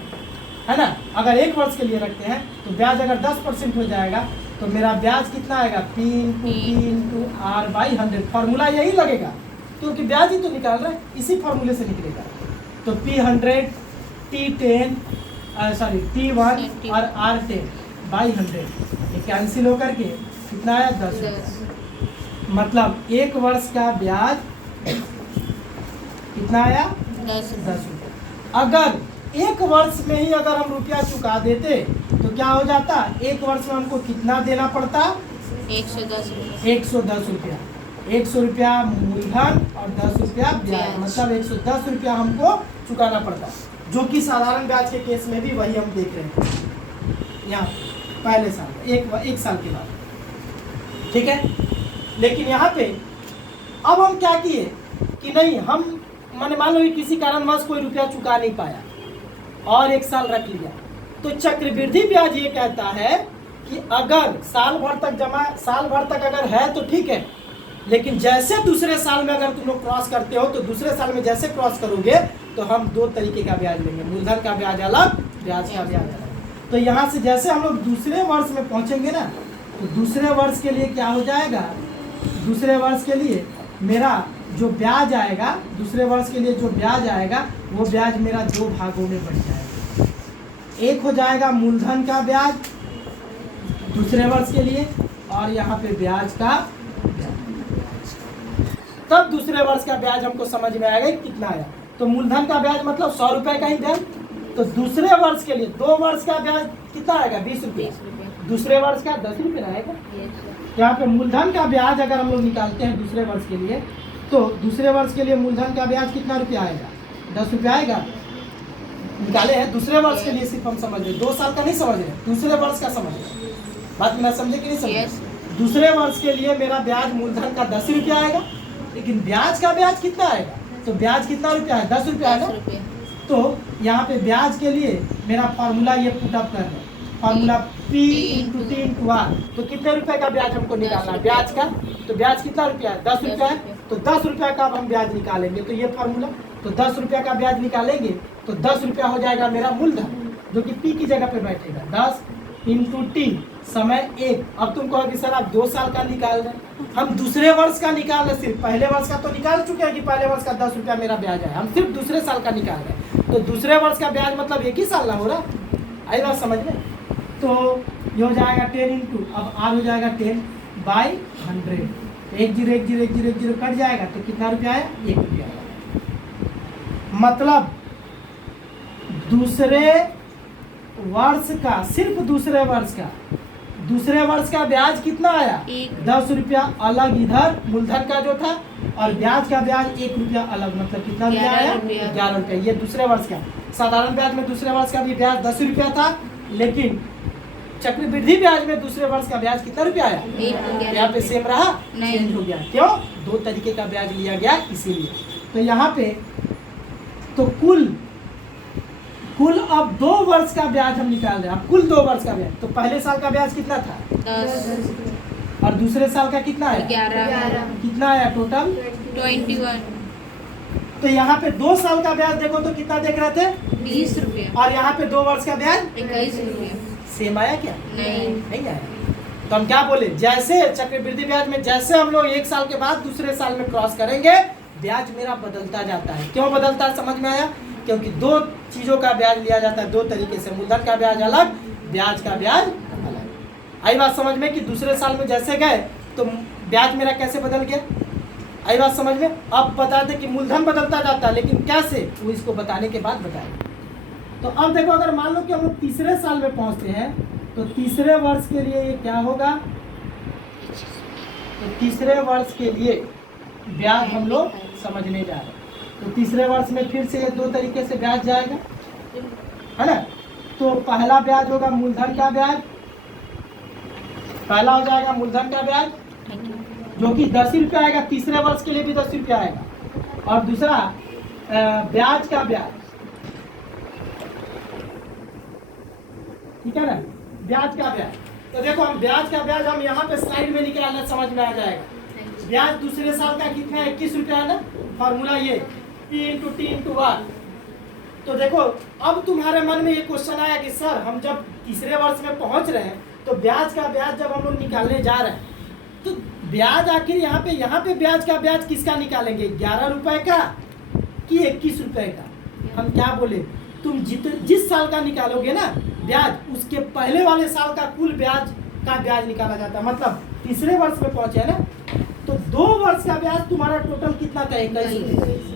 है ना। अगर 1 वर्ष के लिए रखते हैं तो ब्याज अगर 10% हो जाएगा तो मेरा ब्याज कितना आएगा? P into R by 100। Formula यही लगेगा क्योंकि ब्याज ही तो निकाल रहा है, इसी फार्मूले से निकलेगा। तो P 100 T 10 सॉरी T1 और R10 बाई 100, ये कैंसिल होकर के कितना आया 10 रुपया। मतलब एक वर्ष का ब्याज कितना आया 10 रुपया। अगर एक वर्ष में ही अगर हम रुपया चुका देते तो क्या हो जाता, एक वर्ष में हमको कितना देना पड़ता 110 रुपये। 110 रुपया। 100 रुपया मूलधन और 10 रुपया ब्याज, मतलब 110 रुपया हमको चुकाना पड़ता, जो कि साधारण ब्याज के केस में भी वही हम देख रहे हैं यहाँ पहले साल एक साल के बाद, ठीक है। लेकिन यहाँ पे अब हम क्या किए कि नहीं, हम मैंने मान लो कि किसी कारणवश कोई रुपया चुका नहीं पाया और एक साल रख लिया, तो चक्रवृद्धि ब्याज ये कहता है कि अगर साल भर तक अगर है तो ठीक है, लेकिन जैसे दूसरे साल में अगर तुम लोग क्रॉस करते हो तो दूसरे साल में जैसे क्रॉस करोगे तो हम दो तरीके का ब्याज लेंगे, मूलधन का ब्याज अलग, ब्याज का ब्याज अलग। तो यहाँ से जैसे हम लोग दूसरे वर्ष में पहुँचेंगे ना, तो दूसरे वर्ष के लिए क्या हो जाएगा, दूसरे वर्ष के लिए मेरा जो ब्याज आएगा, दूसरे वर्ष के लिए जो ब्याज आएगा वो ब्याज मेरा दो भागों में बढ़ जाएगा। एक हो जाएगा मूलधन का ब्याज दूसरे वर्ष के लिए, और यहाँ पे ब्याज का तब दूसरे वर्ष का ब्याज हमको समझ में आएगा कि कितना आया। तो मूलधन का ब्याज मतलब 100 रुपए का ही ब्याज, तो दूसरे वर्ष के लिए 2 वर्ष का ब्याज कितना आएगा 20 रुपये, दूसरे वर्ष का 10 रुपये आएगा। यहाँ पे मूलधन का ब्याज अगर हम लोग निकालते हैं दूसरे वर्ष के लिए, तो दूसरे वर्ष के लिए मूलधन का ब्याज कितना रुपया आएगा 10 रुपया आएगा। निकाले हैं दूसरे वर्ष के लिए, सिर्फ हम समझ रहे 2 साल का नहीं समझ रहे, दूसरे वर्ष का समझ रहे, बात मैं समझे कि नहीं समझे। दूसरे वर्ष के लिए मेरा ब्याज मूलधन का 10 रुपया आएगा, लेकिन ब्याज का ब्याज कितना आएगा, तो ब्याज कितना रुपया है 10 रुपया आएगा। तो यहाँ पे ब्याज के लिए मेरा फार्मूला ये पुट अप कर रहे हैं, फार्मूला P × T × R, तो कितने रुपए का ब्याज हमको निकालना है ब्याज का, तो ब्याज कितना रुपया है 10 रुपया है, तो 10 रुपया का अब हम ब्याज निकालेंगे, तो ये फार्मूला, तो 10 रुपया का ब्याज निकालेंगे तो 10 रुपया हो जाएगा मेरा मूलधन, जो कि P की जगह पे बैठेगा 10 × T समय 1। अब तुम कहो कि सर आप 2 साल का निकाल रहे हैं, हम दूसरे वर्ष का निकाल रहे, सिर्फ पहले वर्ष का तो निकाल चुके हैं कि पहले वर्ष का 10 रुपया मेरा ब्याज है, हम सिर्फ दूसरे साल का निकाल रहे हैं, तो दूसरे वर्ष का ब्याज मतलब एक ही साल ना हो रहा, आई बात समझ में। तो ये हो जाएगा 10 × अब R हो जाएगा 10/100, 10 कट जाएगा तो कितना रुपया है 1 रुपया आएगा। मतलब दूसरे वर्ष का, सिर्फ दूसरे वर्ष का ब्याज कितना आया 10 रुपया अलग इधर मूलधन का जो था, और ब्याज का ब्याज 1 रुपया अलग, मतलब कितना रुपया आया 11 रुपया। ये दूसरे वर्ष का, साधारण ब्याज में दूसरे वर्ष का भी ब्याज 10 रुपया था, लेकिन चक्रवृद्धि ब्याज में दूसरे वर्ष का ब्याज कितना रुपया आया, यहाँ पे सेम रहा, चेंज हो गया, क्यों 2 तरीके का ब्याज लिया गया इसीलिए। तो यहाँ पे तो कुल अब 2 वर्ष का ब्याज हम निकाल रहे हैं, अब कुल 2 वर्ष का ब्याज, तो पहले साल का ब्याज कितना था 10 और दूसरे साल का कितना आया 11, कितना आया टोटल 21, तो यहाँ पे 2 साल का ब्याज देखो तो कितना देख रहे थे 20 रुपये, और यहाँ पे 2 वर्ष का ब्याज 21 रुपये। सेम आया क्या, नहीं आया। तो हम क्या बोले, जैसे चक्रवृद्धि ब्याज में जैसे हम लोग 1 साल के बाद दूसरे साल में क्रॉस करेंगे ब्याज मेरा बदलता जाता है। क्यों बदलता है समझ में आया, क्योंकि 2 चीजों का ब्याज लिया जाता है 2 तरीके से, मूलधन का ब्याज अलग, ब्याज का ब्याज अलग। आई बात समझ में कि दूसरे साल में जैसे गए तो ब्याज मेरा कैसे बदल गया, आई बात समझ में। अब बताते कि मूलधन बदलता जाता है, लेकिन कैसे वो इसको बताने के बाद बताएंगे। तो अब देखो, अगर मान लो कि हम लोग तीसरे साल में पहुंचते हैं तो तीसरे वर्ष के लिए ये क्या होगा, तो तीसरे वर्ष के लिए ब्याज हम लोग समझने जा रहे हैं। तो तीसरे वर्ष में फिर से 2 तरीके से ब्याज जाएगा, है ना। तो पहला ब्याज होगा मूलधन का ब्याज, पहला हो जाएगा मूलधन का ब्याज जो कि 10 रुपया आएगा, तीसरे वर्ष के लिए भी 10 रुपया आएगा, और दूसरा ब्याज का ब्याज, ठीक है ना, ब्याज का ब्याज। तो देखो हम ब्याज का ब्याज हम यहाँ पे स्लाइड में निकालना, समझ में आ जाएगा। ब्याज दूसरे साल का कितना है 21 रुपया है ना, फॉर्मूला ये P × T × R। तो देखो अब तुम्हारे मन में ये क्वेश्चन आया कि सर हम जब तीसरे वर्ष में पहुंच रहे हैं तो ब्याज का ब्याज जब हम लोग निकालने जा रहे हैं तो ब्याज आखिर यहाँ पे ब्याज का ब्याज किसका निकालेंगे, 11 रुपए का कि 21 रुपए का, हम क्या बोले। तुम जिस साल का निकालोगे ना ब्याज, उसके पहले वाले साल का कुल ब्याज का ब्याज निकाला जाता है। मतलब तीसरे वर्ष में पहुंचे है ना, तो 2 वर्ष का ब्याज तुम्हारा टोटल कितना था? 21।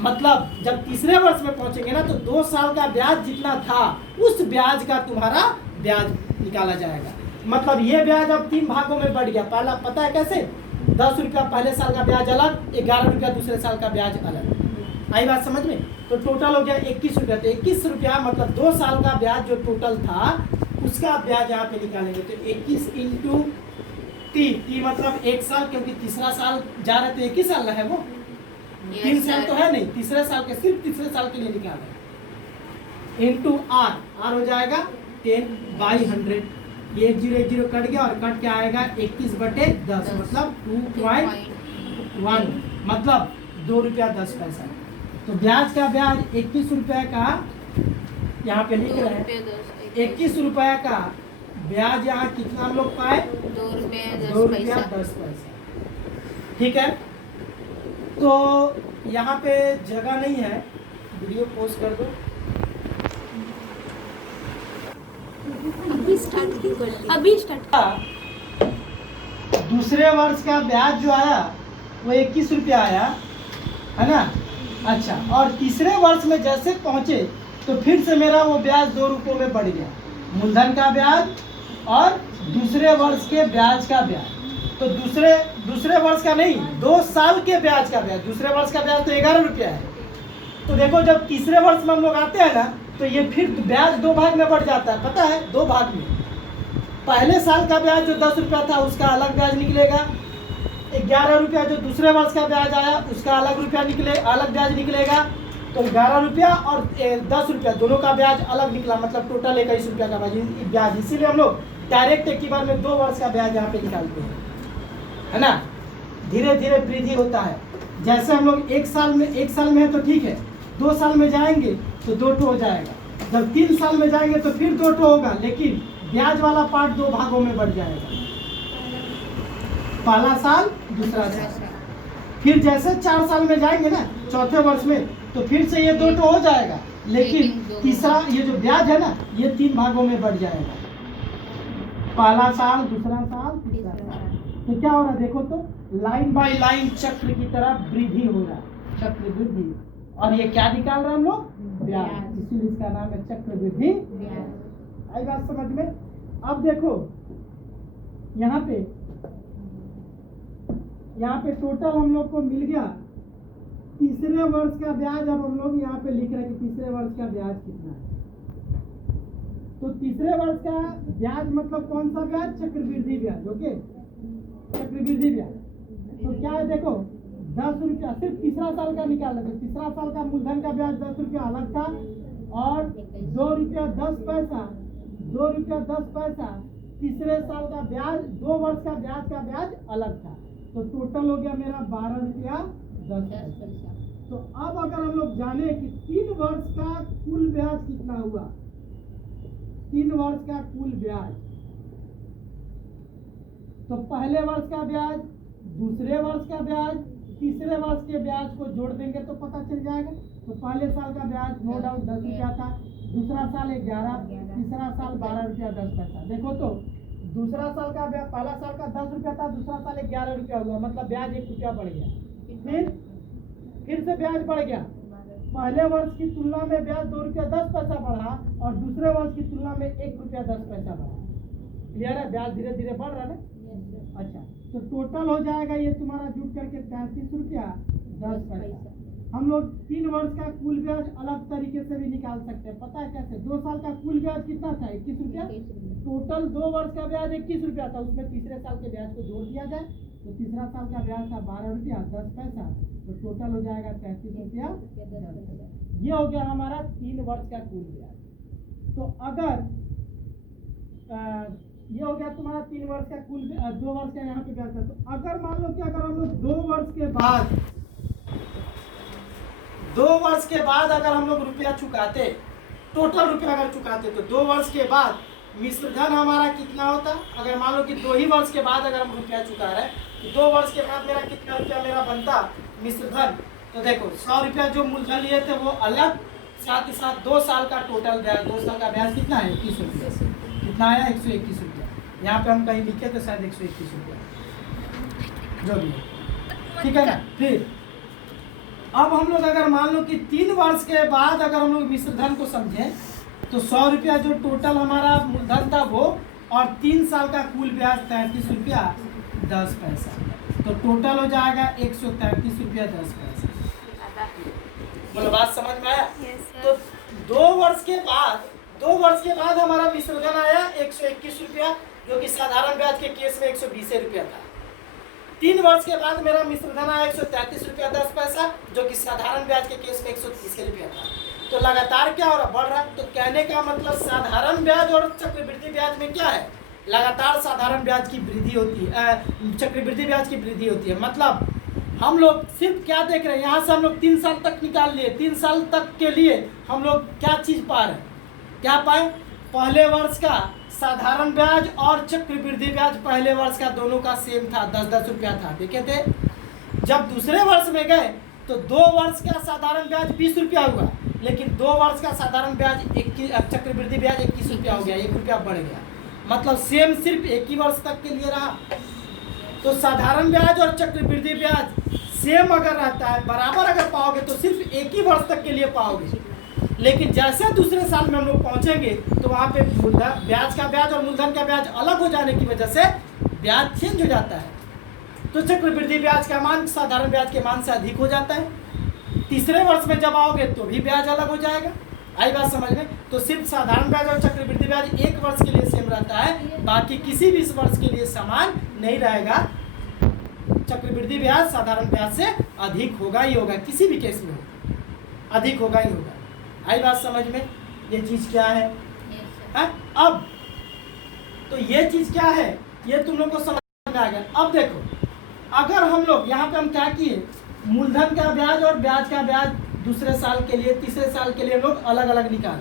मतलब जब तीसरे वर्ष में पहुंचेंगे ना, तो 2 साल का ब्याज जितना था उस ब्याज का तुम्हारा ब्याज निकाला जाएगा। मतलब ये ब्याज अब 3 भागों में बढ़ गया। पहला पता है कैसे? 10 रुपया पहले साल का ब्याज अलग, 11 रुपया दूसरे साल का ब्याज अलग। आई बात समझ में? तो टोटल हो गया 21 रुपया। तो 21 रुपया मतलब 2 साल का ब्याज जो टोटल था उसका ब्याज यहाँ पे निकालेंगे। तो 21 इंटू टी मतलब 1 साल, क्योंकि तीसरा साल जा रहे तो 1 ही साल है वो, 3 साल तो है नहीं, तीसरे साल के सिर्फ तीसरे साल के लिए निकाले। इंटू आर हो जाएगा 10/100। ये 1 0 कट गया और कट के आएगा 21/10 मतलब 2.1 मतलब 2 रुपया 10 पैसा। तो ब्याज का ब्याज 21 रुपये का यहाँ पे लिख रहे हैं। 21 रुपया का ब्याज यहाँ कितना हम लोग पाए? 2 रुपया 10 पैसा। ठीक है, तो यहाँ पे जगह नहीं है, वीडियो पोस्ट कर दो। अभी स्टार्ट दूसरे वर्ष का ब्याज जो आया वो 21 रुपया आया है ना। अच्छा, और तीसरे वर्ष में जैसे पहुंचे तो फिर से मेरा वो ब्याज 2 रुपयों में बढ़ गया, मूलधन का ब्याज और दूसरे वर्ष के ब्याज का ब्याज। तो दूसरे वर्ष का नहीं, 2 साल के ब्याज का ब्याज। दूसरे वर्ष का ब्याज तो 11 रुपया है। तो देखो जब तीसरे वर्ष में हम लोग आते हैं ना, तो ये फिर ब्याज 2 भाग में बढ़ जाता है। पता है? 2 भाग में। पहले साल का ब्याज जो 10 रुपया था उसका अलग ब्याज निकलेगा। 11 रुपया जो दूसरे वर्ष का ब्याज आया उसका अलग ब्याज निकलेगा। तो 11 रुपया और 10 रुपया दोनों का ब्याज अलग निकला, मतलब टोटल 21 रुपया का ब्याज। इसीलिए हम लोग डायरेक्ट एक ही बार में 2 वर्ष का ब्याज यहाँ पे निकालते हैं, है ना। धीरे धीरे वृद्धि होता है। जैसे हम लोग एक साल में है तो ठीक है, 2 साल में जाएंगे तो 2 टो हो जाएगा, जब 3 साल में जाएंगे तो फिर 2 टो होगा, लेकिन ब्याज वाला पार्ट 2 भागों में बढ़ जाएगा। पहला साल दूसरा साल। फिर जैसे 4 साल में जाएंगे ना, चौथे वर्ष में, तो फिर से ये 2 टो हो जाएगा, लेकिन तीसरा ये जो ब्याज है ना ये 3 भागों में बढ़ जाएगा। पहला साल, दूसरा साल, तीसरा साल। तो क्या हो रहा है देखो, तो लाइन बाय लाइन चक्र की तरह वृद्धि हो रहा है, चक्र वृद्धि। और ये क्या निकाल रहे हैं हम लोग? ब्याज। इसीलिए इसका नाम है चक्र वृद्धि ब्याज। आई बात समझ में? अब देखो यहाँ पे टोटल हम लोग को मिल गया तीसरे वर्ष का ब्याज। अब हम लोग यहाँ पे लिख रहे हैं कि तीसरे वर्ष का ब्याज कितना है। तो तीसरे वर्ष का ब्याज मतलब कौन सा ब्याज? चक्रवृद्धि ब्याज। ओके, चक्रवृद्धि ब्याज। तो क्या है देखो, 10 रुपया सिर्फ तीसरा साल का निकाल लेते। तीसरा साल का मूलधन का ब्याज 10 रुपया अलग था, और 2 रुपया 10 पैसा तीसरे साल का ब्याज, 2 वर्ष का ब्याज अलग था। तो टोटल हो गया मेरा 12 रुपया 10 पैसा। तो अब अगर हम लोग जाने कि 3 वर्ष का कुल ब्याज कितना हुआ, 3 वर्ष का कुल ब्याज, तो पहले वर्ष का ब्याज, दूसरे वर्ष का ब्याज, तीसरे वर्ष के ब्याज को जोड़ देंगे तो पता चल जाएगा। तो पहले साल का ब्याज नो डाउट 10 रुपया था, दूसरा साल 11, तीसरा साल 12 रुपया 10 पैसा। देखो तो दूसरा साल का ब्याज, पहला साल का 10 रुपया था, दूसरा साल 11 रुपया हुआ, मतलब ब्याज 1 रुपया बढ़ गया। फिर से ब्याज बढ़ गया। पहले वर्ष की तुलना में ब्याज 2 रुपया 10 पैसा बढ़ा, और दूसरे वर्ष की तुलना में 1 रुपया 10 पैसा बढ़ा। क्लियर है? ब्याज धीरे धीरे बढ़ रहा है। अच्छा, तो टोटल हो जाएगा ये तुम्हारा जुट करके 35 रुपया 10 पैसा। हम लोग 3 वर्ष का कुल ब्याज अलग तरीके से भी निकाल सकते हैं। पता है कैसे? 2 साल का कुल ब्याज कितना था? 21 रुपया। टोटल 2 वर्ष का ब्याज 21 रुपया था, उसमें तीसरे साल के ब्याज को जोड़ दिया जाए तो तीसरा साल का ब्याज था 12 रुपया 10 पैसा। तो टोटल हो जाएगा 33 रुपया 10 पैसा। ये हो गया हमारा 3 वर्ष का कुल ब्याज। तो अगर ये हो गया तुम्हारा 3 वर्ष का कुल, 2 वर्ष का यहाँ पे ब्याज था। तो अगर मान लो कि अगर हम लोग 2 वर्ष के बाद अगर हम लोग रुपया चुकाते, टोटल रुपया अगर चुकाते, तो 2 वर्ष के बाद मिश्र धन हमारा कितना होता? अगर मान लो कि 2 ही वर्ष के बाद अगर हम रुपया चुका रहे, तो 2 वर्ष के बाद मेरा कितना रुपया मेरा बनता मिश्र धन? तो देखो 100 रुपया जो मूलधन लिए थे वो अलग, साथ ही साथ 2 साल का टोटल ब्याज, 2 साल का ब्याज कितना है? 21 रुपया। कितना आया? 121 रुपया। यहाँ पे हम कहीं लिखे तो शायद 121 रुपया, जो भी है, ठीक है ना। फिर अब हम लोग अगर मान लो कि 3 वर्ष के बाद अगर हम लोग मिश्र धन को समझें तो 100 रुपया जो टोटल हमारा मूलधन था वो, और 3 साल का कुल ब्याज 33 रुपया 10 पैसा, तो टोटल हो जाएगा 133 रुपया 10 पैसा। मतलब बात समझ में आया? तो 2 वर्ष के बाद हमारा मिश्र धन आया 121 रुपया, जो कि साधारण ब्याज के केस में 120 रुपया था। 3 वर्ष के बाद मेरा मिश्र धन आया 133 रुपया 10 पैसा, जो कि साधारण ब्याज के केस में 130 रुपया था। तो लगातार क्या हो रहा? बढ़ रहा। तो कहने का मतलब साधारण ब्याज और चक्रवृद्धि ब्याज में क्या है? लगातार साधारण ब्याज की वृद्धि होती है, चक्रवृद्धि ब्याज की वृद्धि होती है। मतलब हम लोग सिर्फ क्या देख रहे हैं, यहाँ से हम लोग 3 साल तक निकाल लिए, 3 साल तक के लिए हम लोग क्या चीज़ पा रहे हैं? क्या पाए? पहले वर्ष का साधारण ब्याज और चक्रवृद्धि ब्याज पहले वर्ष का दोनों का सेम था, 10-10 रुपया था, देखे थे। जब दूसरे वर्ष में गए तो 2 वर्ष का साधारण ब्याज 20 रुपया हुआ, लेकिन 2 वर्ष का साधारण ब्याज चक्रवृद्धि ब्याज 21 रुपया हो गया, 1 रुपया बढ़ गया। मतलब सेम सिर्फ एक ही वर्ष तक के लिए रहा। तो साधारण ब्याज और चक्रवृद्धि ब्याज सेम अगर रहता है, बराबर अगर पाओगे तो सिर्फ एक ही वर्ष तक के लिए पाओगे। लेकिन जैसे दूसरे साल में हम लोग पहुंचेंगे तो वहाँ पे ब्याज का ब्याज और मूलधन का ब्याज अलग हो जाने की वजह से ब्याज चेंज हो जाता है। तो चक्रवृद्धि ब्याज का मान साधारण ब्याज के मान से अधिक हो जाता है। तीसरे वर्ष में जब आओगे तो भी ब्याज अलग हो जाएगा। आई बात समझ में? तो सिर्फ साधारण ब्याज और चक्रवृद्धि ब्याज एक वर्ष के लिए सेम रहता है, बाकी किसी भी वर्ष के लिए समान नहीं रहेगा। चक्रवृद्धि ब्याज साधारण ब्याज से अधिक होगा ही होगा, किसी भी केस में हो, अधिक होगा ही होगा। आई बात समझ में? ये चीज क्या है? अब तो ये चीज क्या है ये तुम लोग को समझ में आ गया। अब देखो, अगर हम लोग यहाँ पे हम क्या किए, मूलधन का ब्याज और ब्याज का ब्याज दूसरे साल के लिए, तीसरे साल के लिए हम लोग अलग अलग निकालें।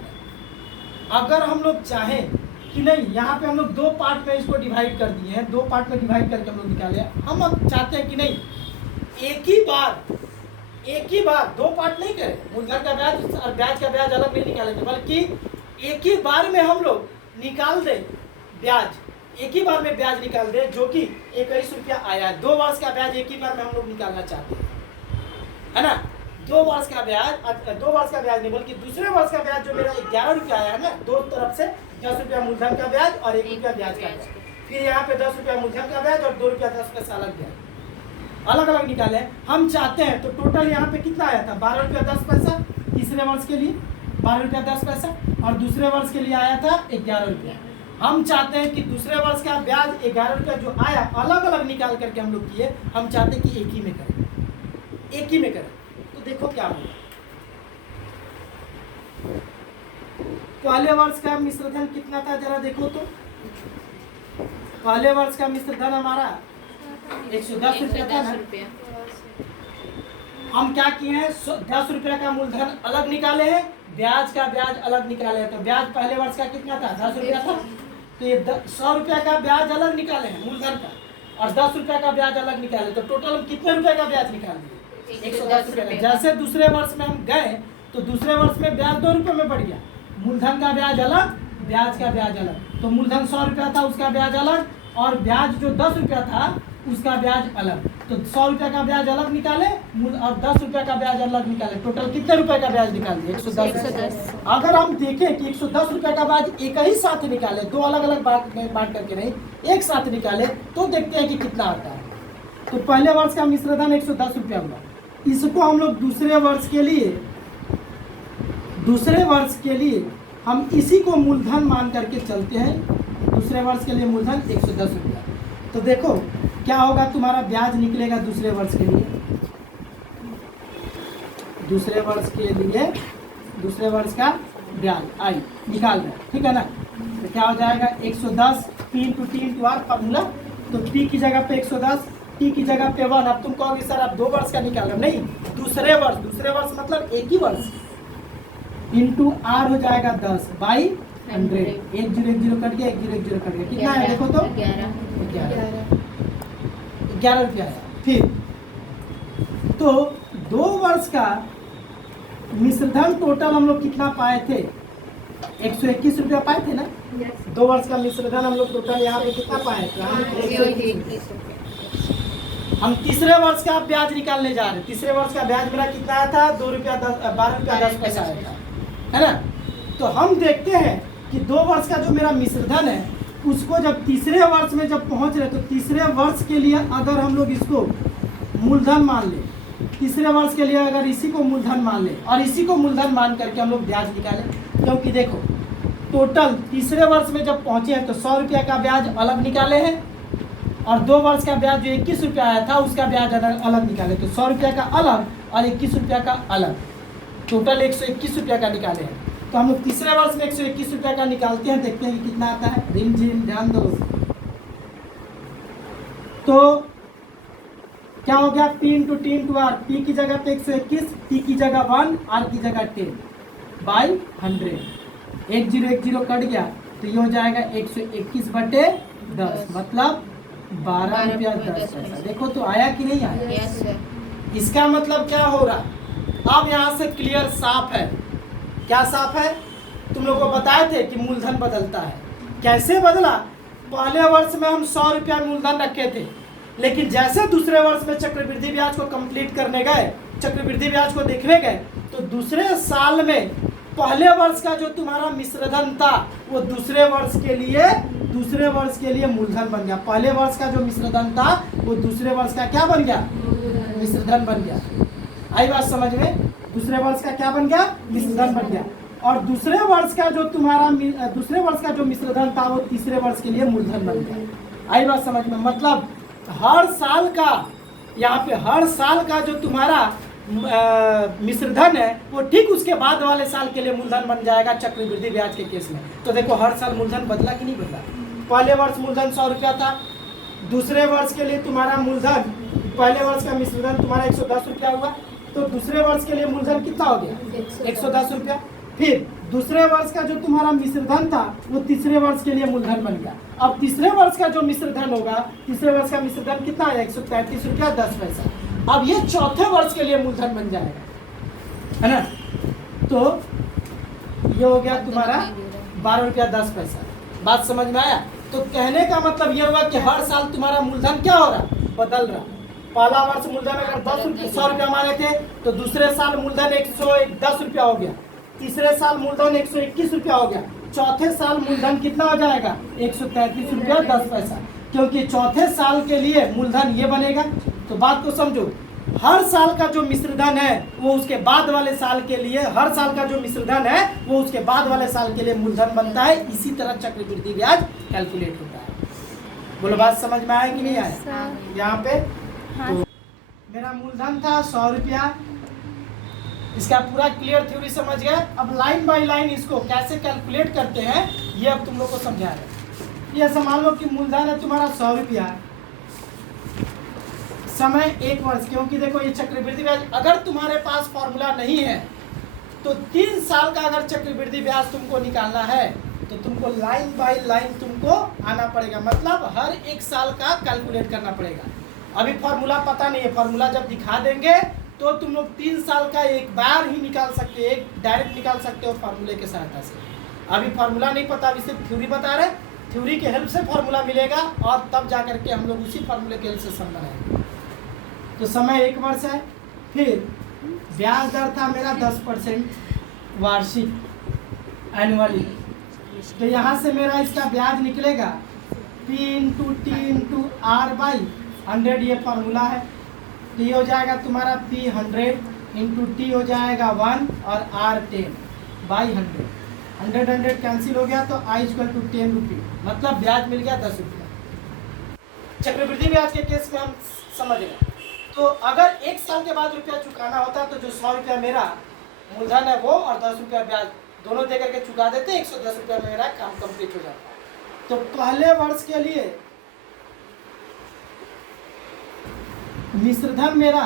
अगर हम लोग चाहें कि नहीं, यहाँ पे हम लोग 2 पार्ट में इसको डिवाइड कर दिए हैं, 2 पार्ट में डिवाइड करके हम लोग निकाले। हम अब चाहते हैं कि नहीं, एक ही बार 2 पार्ट नहीं करें, मूलधन का ब्याज और ब्याज का ब्याज अलग नहीं निकालेंगे, बल्कि एक ही बार में हम लोग निकाल दें ब्याज, एक ही बार में ब्याज निकाल दें, जो कि 21 रुपया आया है। 2 वर्ष का ब्याज एक ही बार में हम लोग निकालना चाहते हैं, है ना। 2 वर्ष का ब्याज नहीं, बल्कि दूसरे वर्ष का ब्याज जो मेरा 11 रुपया आया है ना, 2 तरफ से 10 रुपया मूलधन का ब्याज और 1 रुपया ब्याज का ब्याज, फिर यहाँ पे 10 रुपया मूलधन का ब्याज और 2 रुपया 10 पैसा अलग ब्याज, अलग अलग निकाले। हम चाहते हैं तो टोटल यहाँ पे कितना आया था? 12 रुपया 10 पैसा तीसरे वर्ष के लिए, 12 रुपया 10 पैसा, और दूसरे वर्ष के लिए आया था 11 रुपया। हम चाहते हैं कि दूसरे वर्ष का ब्याज 11 रुपया जो आया अलग अलग निकाल करके हम लोग किए, हम चाहते हैं कि एक ही में करें। तो देखो क्या होगा, पहले वर्ष का मिश्र धन कितना था जरा देखो तो। पहले वर्ष का मिश्र धन हमारा 110 रुपया था ना। हम क्या किए हैं, 10 रुपया का मूलधन अलग निकाले हैं, ब्याज का ब्याज अलग निकाले हैं। तो ब्याज पहले वर्ष का कितना था? 10 रुपया था। तो ये 100 रुपया का ब्याज अलग निकाले हैं मूलधन का, और 10 रुपया का ब्याज अलग निकाले। तो टोटल हम कितने रुपए का ब्याज निकाल दिए? 110 रुपया का। जैसे दूसरे वर्ष में हम गए तो दूसरे वर्ष में ब्याज 2 रुपये में बढ़ गया, मूलधन का ब्याज अलग, ब्याज का ब्याज अलग। तो मूलधन 100 रुपया था, उसका ब्याज अलग, और ब्याज जो 10 रुपया था उसका ब्याज अलग। तो 100 रुपया का ब्याज अलग निकाले और 10 रुपया का ब्याज अलग निकाले। टोटल कितने रुपए का ब्याज निकाल दिए? 110। अगर हम देखें कि 110 रुपया का ब्याज एक ही साथ निकाले, 2 अलग अलग बांट करके नहीं, एक साथ निकाले, तो देखते हैं कि कितना आता है। तो पहले वर्ष का मिश्र धन 110 रुपया हुआ। इसको हम लोग दूसरे वर्ष के लिए हम इसी को मूलधन मान करके चलते हैं। दूसरे वर्ष के लिए मूलधन 110 रुपया। तो देखो क्या होगा, तुम्हारा ब्याज निकलेगा दूसरे वर्ष के लिए, दूसरे वर्ष का ब्याज आई निकाल रहे हैं, ठीक है ना। तो क्या हो जाएगा, 110 3 to 3 to r फॉर्मूला। तो p की जगह पे 110, t की जगह पे 1। अब तुम कहोगे सर आप 2 वर्ष का निकाल रहे, नहीं, दूसरे वर्ष मतलब एक ही वर्ष, इंटू r हो जाएगा 10 बाई 100। 1 0 1 0 कट गया, 1 0 1 0 कट गया, कितना है देखो तो 11 रुपया है। फिर तो 2 वर्ष का मिश्रधन टोटल हम लोग कितना पाए थे? 121 रुपया पाए थे ना। 2 वर्ष का मिश्रधन हम लोग टोटल यहाँ पे कितना पाए थे? हम 121 रुपया। हम तीसरे वर्ष का ब्याज निकालने जा रहे हैं। तीसरे वर्ष का ब्याज मेरा कितना आया था? 2 रुपया 12 रुपया 10 पैसा आया था, है ना। तो हम देखते हैं कि 2 वर्ष का जो मेरा मिश्रधन है उसको जब तीसरे वर्ष में जब पहुंच रहे, तो तीसरे वर्ष के लिए अगर हम लोग इसको मूलधन मान ले, तीसरे वर्ष के लिए अगर इसी को मूलधन मान ले और इसी को मूलधन मान करके हम लोग ब्याज निकालें, क्योंकि देखो टोटल तीसरे वर्ष में जब पहुंचे हैं तो 100 रुपया का ब्याज अलग निकाले हैं और 2 वर्ष का ब्याज जो 21 रुपया आया था उसका ब्याज अलग निकाले। तो 100 रुपया का अलग और 21 रुपया का अलग, टोटल 121 रुपया का निकाले हैं। तो हम लोग तीसरे वर्ष में 121 रुपया का निकालते हैं, देखते हैं कि कितना आता है। रिम झिम ध्यान दो। तो क्या हो गया? P into T into R. P की जगह पे 121, T की जगह 1, R की जगह 10 बाई 100। 1010 कट गया तो ये हो जाएगा 121/10, मतलब 12 रुपया 10 पैसा। देखो तो आया कि नहीं आया? Yes sir. इसका मतलब क्या हो रहा? अब यहाँ से क्लियर साफ है। क्या साफ है? तुम लोग को बताए थे कि मूलधन बदलता है। कैसे बदला? पहले वर्ष में हम 100 रुपया मूलधन रखे थे, लेकिन जैसे दूसरे वर्ष में चक्रवृद्धि ब्याज को कंप्लीट करने गए, चक्रवृद्धि ब्याज को देखने गए, तो दूसरे साल में पहले वर्ष का जो तुम्हारा मिश्रधन था वो दूसरे वर्ष के लिए मूलधन बन गया। पहले वर्ष का जो मिश्रधन था वो दूसरे वर्ष का क्या बन गया? मिश्रधन बन गया। आई बात समझ में? दूसरे वर्ष का क्या बन गया? मिश्रधन बन गया। और दूसरे वर्ष का जो मिश्रधन था वो तीसरे वर्ष के लिए मूलधन बन गया। आई बात समझ में? मतलब हर साल का, यहाँ पे हर साल का जो तुम्हारा मिश्रधन है वो ठीक उसके बाद वाले साल के लिए मूलधन बन जाएगा चक्रवृद्धि ब्याज के केस में। तो देखो हर साल मूलधन बदला कि नहीं बदला? पहले वर्ष मूलधन 100 रुपया था, दूसरे वर्ष के लिए तुम्हारा मूलधन, पहले वर्ष का मिश्रधन तुम्हारा 110 रुपया हुआ, तो दूसरे वर्ष के लिए मूलधन कितना हो गया? 110 रुपया। फिर दूसरे वर्ष का जो तुम्हारा मिश्रधन था वो तीसरे वर्ष के लिए मूलधन बन गया। अब तीसरे वर्ष का जो मिश्रधन होगा, तीसरे वर्ष का मिश्रधन कितना है? 133 रुपया 10 पैसा। अब ये चौथे वर्ष के लिए मूलधन बन जाएगा, है ना। तो ये हो गया तुम्हारा 12 रुपया 10 पैसा। बात समझ में आया? तो कहने का मतलब ये हुआ कि हर साल तुम्हारा मूलधन क्या हो रहा? बदल रहा। पहला वर्ष मूलधन अगर 100 रुपया माने थे तो दूसरे साल मूलधन 110 रुपया हो गया, तीसरे साल मूलधन 121 रुपया हो गया, चौथे साल मूलधन कितना हो जाएगा? 133 रुपया 10 पैसा, क्योंकि चौथे साल के लिए मूलधन ये बनेगा। तो बात को समझो, हर साल का जो मिश्रधन है वो उसके बाद वाले साल के लिए, हर साल का जो मिश्रधन है वो उसके बाद वाले साल के लिए मूलधन बनता है। इसी तरह चक्रवृद्धि ब्याज कैलकुलेट होता है। बोलो बात समझ में आया कि नहीं आया? यहाँ पे तो मेरा मूलधन था 100 रुपया, इसका पूरा क्लियर थ्योरी समझ गए। अब लाइन बाय लाइन इसको कैसे कैलकुलेट करते हैं ये अब तुम लोग को समझा रहे हैं। ये मान लो कि मूलधन है तुम्हारा 100 रुपया, समय 1 वर्ष, क्योंकि देखो ये चक्रवृद्धि ब्याज अगर तुम्हारे पास फॉर्मूला नहीं है तो 3 साल का अगर चक्रवृद्धि ब्याज तुमको निकालना है तो तुमको लाइन बाय लाइन तुमको आना पड़ेगा, मतलब हर 1 साल का कैलकुलेट करना पड़ेगा। अभी फॉर्मूला पता नहीं है, फॉर्मूला जब दिखा देंगे तो तुम लोग 3 साल का एक बार ही निकाल सकते हो, एक डायरेक्ट निकाल सकते हो फॉर्मूले के सहायता से। अभी फॉर्मूला नहीं पता, अभी सिर्फ थ्योरी बता रहे, थ्योरी के हेल्प से फॉर्मूला मिलेगा और तब जा करके हम लोग उसी फॉर्मूले के हेल्प से सम बनाएंगे। तो समय 1 वर्ष है, फिर ब्याज दर था मेरा 10% वार्षिक एनुअली, तो यहाँ से मेरा इसका ब्याज निकलेगा P into T into R by 100, ये फार्मूला है। तो ये हो जाएगा तुम्हारा P 100 इंटू टी हो जाएगा 1 और R 10 बाई 100। 100 कैंसिल हो गया तो I इक्वल टू 10 रुपये, मतलब ब्याज मिल गया 10 रुपया। चक्रवृद्धि ब्याज के केस में हम समझ गए। तो अगर 1 साल के बाद रुपया चुकाना होता तो जो 100 रुपया मेरा मूलधन है वो और 10 रुपया ब्याज दोनों दे करके चुका देते, 110 रुपया में मेरा काम कंप्लीट हो जाता। तो पहले वर्ष के लिए मिश्रधन मेरा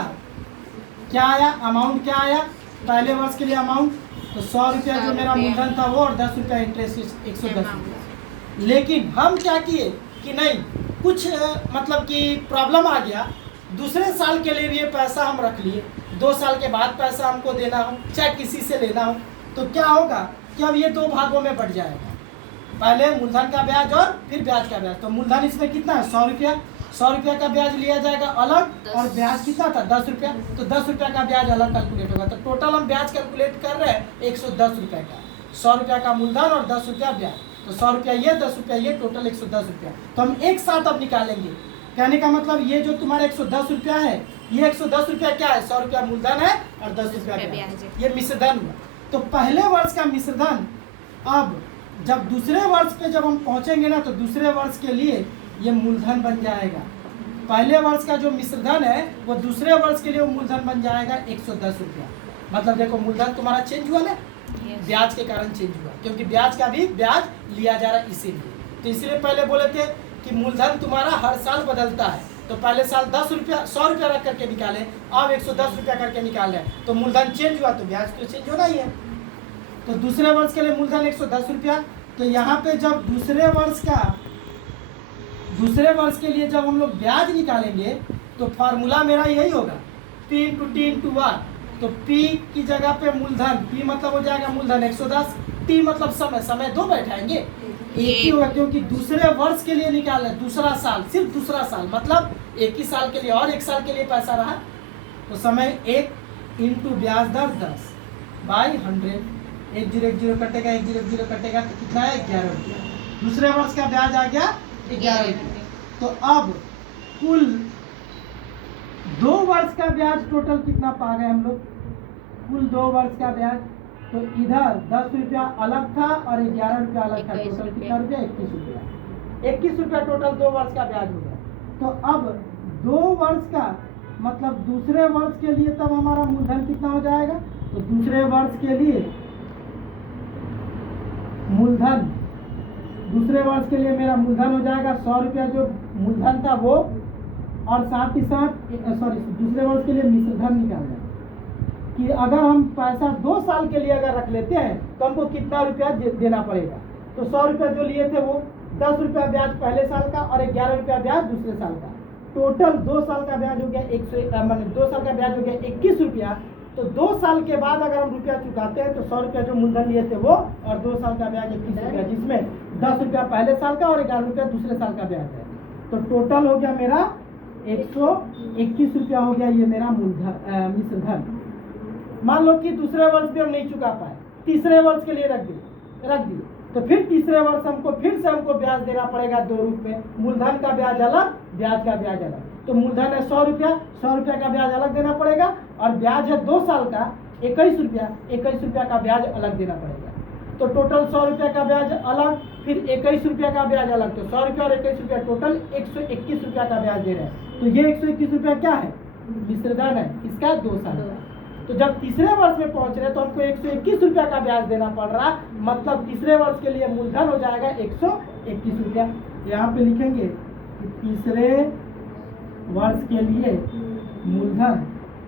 क्या आया, अमाउंट क्या आया पहले वर्ष के लिए अमाउंट, तो 100 रुपया जो मेरा मूलधन था वो और 10 रुपया इंटरेस्ट 110 रुपया। लेकिन हम क्या किए कि नहीं, कुछ मतलब कि प्रॉब्लम आ गया दूसरे साल के लिए भी ये पैसा हम रख लिए, 2 साल के बाद पैसा हमको देना हो, चाहे किसी से लेना हो, तो क्या होगा कि अब ये 2 भागों में बढ़ जाएगा। पहले मूलधन का ब्याज और फिर ब्याज का ब्याज। तो मूलधन इसमें कितना है 100 रुपया, 100 रुपया का ब्याज लिया जाएगा अलग, और ब्याज कितना था 10 रुपया, तो 10 रुपया का ब्याज अलग कैलकुलेट होगा। तो टोटल हम ब्याज कैलकुलेट कर रहे हैं 110 रुपये का, 100 रुपया का मूलधन और 10 रुपया ब्याज, तो 100 रुपया ये 10 रुपया ये, टोटल 110 रुपया। तो हम एक साथ अब निकालेंगे। कहने का मतलब ये जो तुम्हारा 110 रुपया है, ये 110 रुपया क्या है, 100 रुपया मूलधन है और 10 रुपया ब्याज, ये मिश्रधन हुआ। तो पहले वर्ष का मिश्रधन अब जब दूसरे वर्ष पे जब हम पहुंचेंगे ना, तो दूसरे वर्ष के लिए ये मूलधन बन जाएगा। पहले वर्ष का जो मिश्रधन है वो दूसरे वर्ष के लिए वो मूलधन बन जाएगा 110 रुपया। मतलब देखो मूलधन तुम्हारा चेंज हुआ ना, ब्याज के कारण चेंज हुआ, क्योंकि ब्याज का भी ब्याज लिया जा रहा है इसीलिए। तो इसलिए पहले बोले थे कि मूलधन तुम्हारा हर साल बदलता है, तो पहले साल 10 रुपया 100 रुपया रख करके निकाले, अब 110 रुपया करके निकाल रहे हैं, तो मूलधन चेंज हुआ तो ब्याज तो चेंज होना ही है। तो दूसरे वर्ष के लिए मूलधन 110 रुपया। तो यहाँ पे जब दूसरे वर्ष के लिए जब हम लोग ब्याज निकालेंगे तो फार्मूला मेरा यही होगा P into T into R. तो P की जगह पे मूलधन, P मतलब हो जाएगा मूलधन 110, T मतलब समय, समय 2 बैठाएंगे, एक ही होगा, क्योंकि दूसरे वर्ष के लिए निकाल रहे, दूसरा साल, सिर्फ दूसरा साल, मतलब एक ही साल के लिए और एक साल के लिए पैसा रहा, तो समय 1 इंटू ब्याज दर 10 बाई 100, 1010 कटेगा, 100 कटेगा, तो कितना है 11 रुपया। दूसरे वर्ष का ब्याज आ गया 11 रुपया। तो अब कुल 2 वर्ष का ब्याज टोटल कितना पा गए हम लोग, कुल 2 वर्ष का ब्याज। तो इधर 10 रुपया अलग था और 11 रुपया अलग था, टोटल कितना रुपया 21 रुपया, 21 रुपया टोटल 2 वर्ष का ब्याज हो गया। तो अब 2 वर्ष का मतलब दूसरे वर्ष के लिए तब हमारा मूलधन कितना हो जाएगा, तो दूसरे वर्ष के लिए मूलधन, दूसरे वर्ष के लिए मेरा मूलधन हो जाएगा 100 रुपया जो मूलधन था वो, और साथ ही साथ दूसरे वर्ष के लिए मिश्रधन निकालना है कि अगर हम पैसा 2 साल के लिए अगर रख लेते हैं तो हमको कितना रुपया देना पड़ेगा। तो 100 रुपया जो लिए थे वो 10 रुपया ब्याज पहले साल का और 11 रुपया ब्याज दूसरे साल का, टोटल 2 साल का ब्याज हो गया 2 साल का ब्याज हो गया 21 रुपया। तो 2 साल के बाद अगर हम रुपया चुकाते हैं तो 100 रुपया जो मूलधन लिए थे वो, और 2 साल का ब्याज 21 रुपया, जिसमें 10 रुपया पहले साल का और 11 रुपया दूसरे साल का ब्याज है। तो टोटल हो गया मेरा 121 रुपया हो गया ये मेरा मूलधन मिश्रधन। मान लो कि दूसरे वर्ष भी हम नहीं चुका पाए, तीसरे वर्ष के लिए रख दिए, तो फिर तीसरे वर्ष हमको ब्याज देना पड़ेगा 2 रूप में, मूलधन का ब्याज अलग, ब्याज का ब्याज अलग। तो मूलधन है 100 रुपया, 100 रुपया का ब्याज अलग देना पड़ेगा, और ब्याज है 2 साल का 21 रुपया, 21 रुपया का ब्याज अलग देना पड़ेगा। तो टोटल 100 रुपया का ब्याज अलग, फिर 21 रुपया का ब्याज अलग, तो 100 रुपया और 21 रुपया टोटल 121 रुपया का ब्याज दे रहे हैं। तो ये 121 रुपया क्या है, मिश्रधन है, इसका 2 साल का। तो जब तीसरे वर्ष में पहुंच रहे तो हमको 121 रुपया का ब्याज देना पड़ रहा, मतलब तीसरे वर्ष के लिए मूलधन हो जाएगा 121 रुपया। यहाँ पे लिखेंगे कि तीसरे वर्ष के लिए मूलधन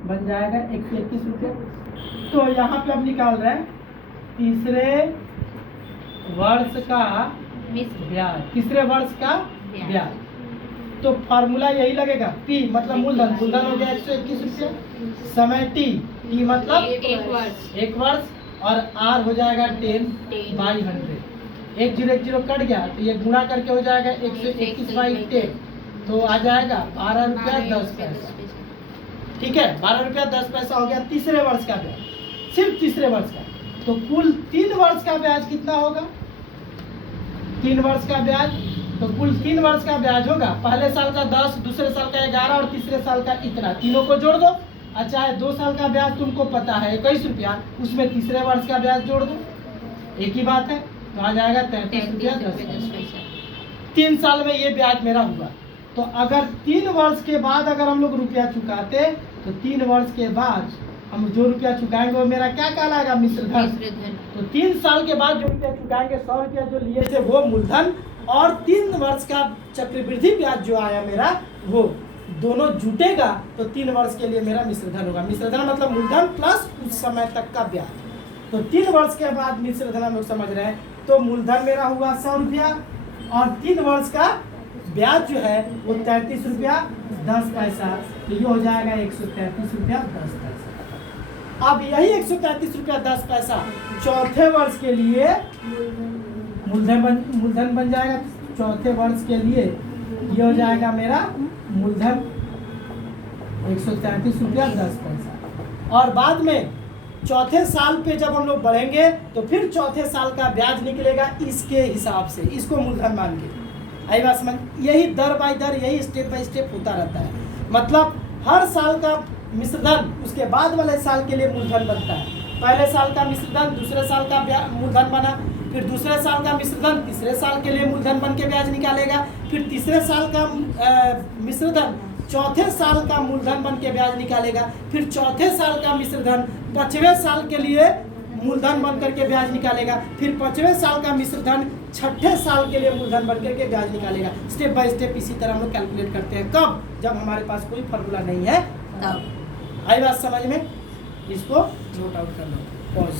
बन जाएगा 121 रुपया। तो यहाँ पे अब निकाल रहे हैं तीसरे वर्ष का ब्याज, तीसरे वर्ष का ब्याज। तो फार्मूला यही लगेगा, P मतलब मूलधन, मूलधन हो गया 121 रुपया, समय T मतलब 1 वर्ष, और R हो जाएगा 10 बाई 100, 1010 कट गया तो ये गुणा करके हो जाएगा 121 बाई 10, तो आ जाएगा 12 रुपया 10 पैसा। ठीक है, 12 रुपया 10 पैसा हो गया तीसरे वर्ष का ब्याज, सिर्फ तीसरे वर्ष का। तो कुल 3 वर्ष का ब्याज कितना होगा, 3 वर्ष का ब्याज, तो कुल 3 वर्ष का ब्याज होगा, पहले साल का 10, दूसरे साल का 11 और तीसरे साल का इतना, तीनों को जोड़ दो। अच्छा है 2 साल का ब्याज तुमको पता है 21 रुपया, उसमें तीसरे वर्ष का ब्याज जोड़ दो, एक ही बात है, तो आ जाएगा 33 रुपया 10 पैसा। 3 साल में ये ब्याज मेरा हुआ। तो अगर 3 वर्ष के बाद अगर हम लोग रुपया चुकाते तो 3 वर्ष के बाद हम जो रुपया चुकाएंगे वो मेरा क्या कहलाएगा, मिश्रधन। तो 3 साल के बाद जो रुपया चुकाएंगे, 100 रुपया जो लिए थे वो मूलधन, और 3 वर्ष का चक्रवृद्धि ब्याज जो आया मेरा वो दोनों जुटेगा, तो 3 वर्ष के लिए मेरा मिश्रधन होगा। मिश्रधन मतलब मूलधन प्लस उस समय तक का ब्याज। तो 3 वर्ष के बाद मिश्रधन हम लोग समझ रहे हैं, तो मूलधन मेरा हुआ 100 रुपया और 3 वर्ष का ब्याज जो है वो 33 रुपया 10 पैसा, तो ये हो जाएगा 133 रुपया 10 पैसा। अब यही 133 रुपया 10 पैसा चौथे वर्ष के लिए मूलधन बन जाएगा। चौथे वर्ष के लिए ये हो जाएगा मेरा मूलधन 133 रुपया 10 पैसा। और बाद में चौथे साल पे जब हम लोग बढ़ेंगे तो फिर चौथे साल का ब्याज निकलेगा इसके हिसाब से, इसको मूलधन मान के। आई बात समझ? यही दर बाय दर, यही स्टेप बाय स्टेप होता रहता है। मतलब हर साल का मिश्रधन उसके बाद वाले साल के लिए मूलधन बनता है। पहले साल का मिश्रधन दूसरे साल का मूलधन बना, फिर दूसरे साल का मिश्रधन तीसरे साल के लिए मूलधन बन के ब्याज निकालेगा, फिर तीसरे साल का मिश्रधन चौथे साल का मूलधन बन के ब्याज निकालेगा, फिर चौथे साल का मिश्रधन पांचवें साल के लिए मूलधन बन करके ब्याज निकालेगा, फिर पांचवें साल का मिश्रधन छठे साल के लिए मूलधन बन करके ब्याज निकालेगा। स्टेप बाय स्टेप इसी तरह हम लोग कैलकुलेट करते हैं। कब? जब हमारे पास कोई फार्मूला नहीं है तब। आई बात समझ में? इसको नोट आउट कर लो। पॉज।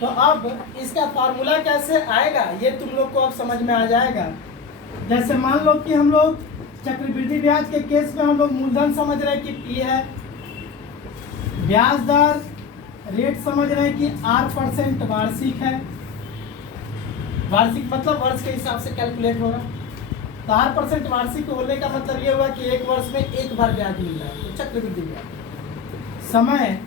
तो अब इसका फार्मूला कैसे आएगा ये तुम लोग को अब समझ में आ जाएगा। जैसे मान लो कि हम लोग चक्रवृद्धि ब्याज के केस में हम लोग मूलधन समझ रहे हैं कि P है, ब्याज दर रेट समझ रहे हैं कि R% वार्षिक है। वार्षिक मतलब वर्ष के हिसाब से कैलकुलेट हो रहा है। तो R% वार्षिक होने का मतलब ये हुआ कि एक वर्ष में एक बार ब्याज मिल रहा है, तो चक्रवृद्धि ब्याज। समय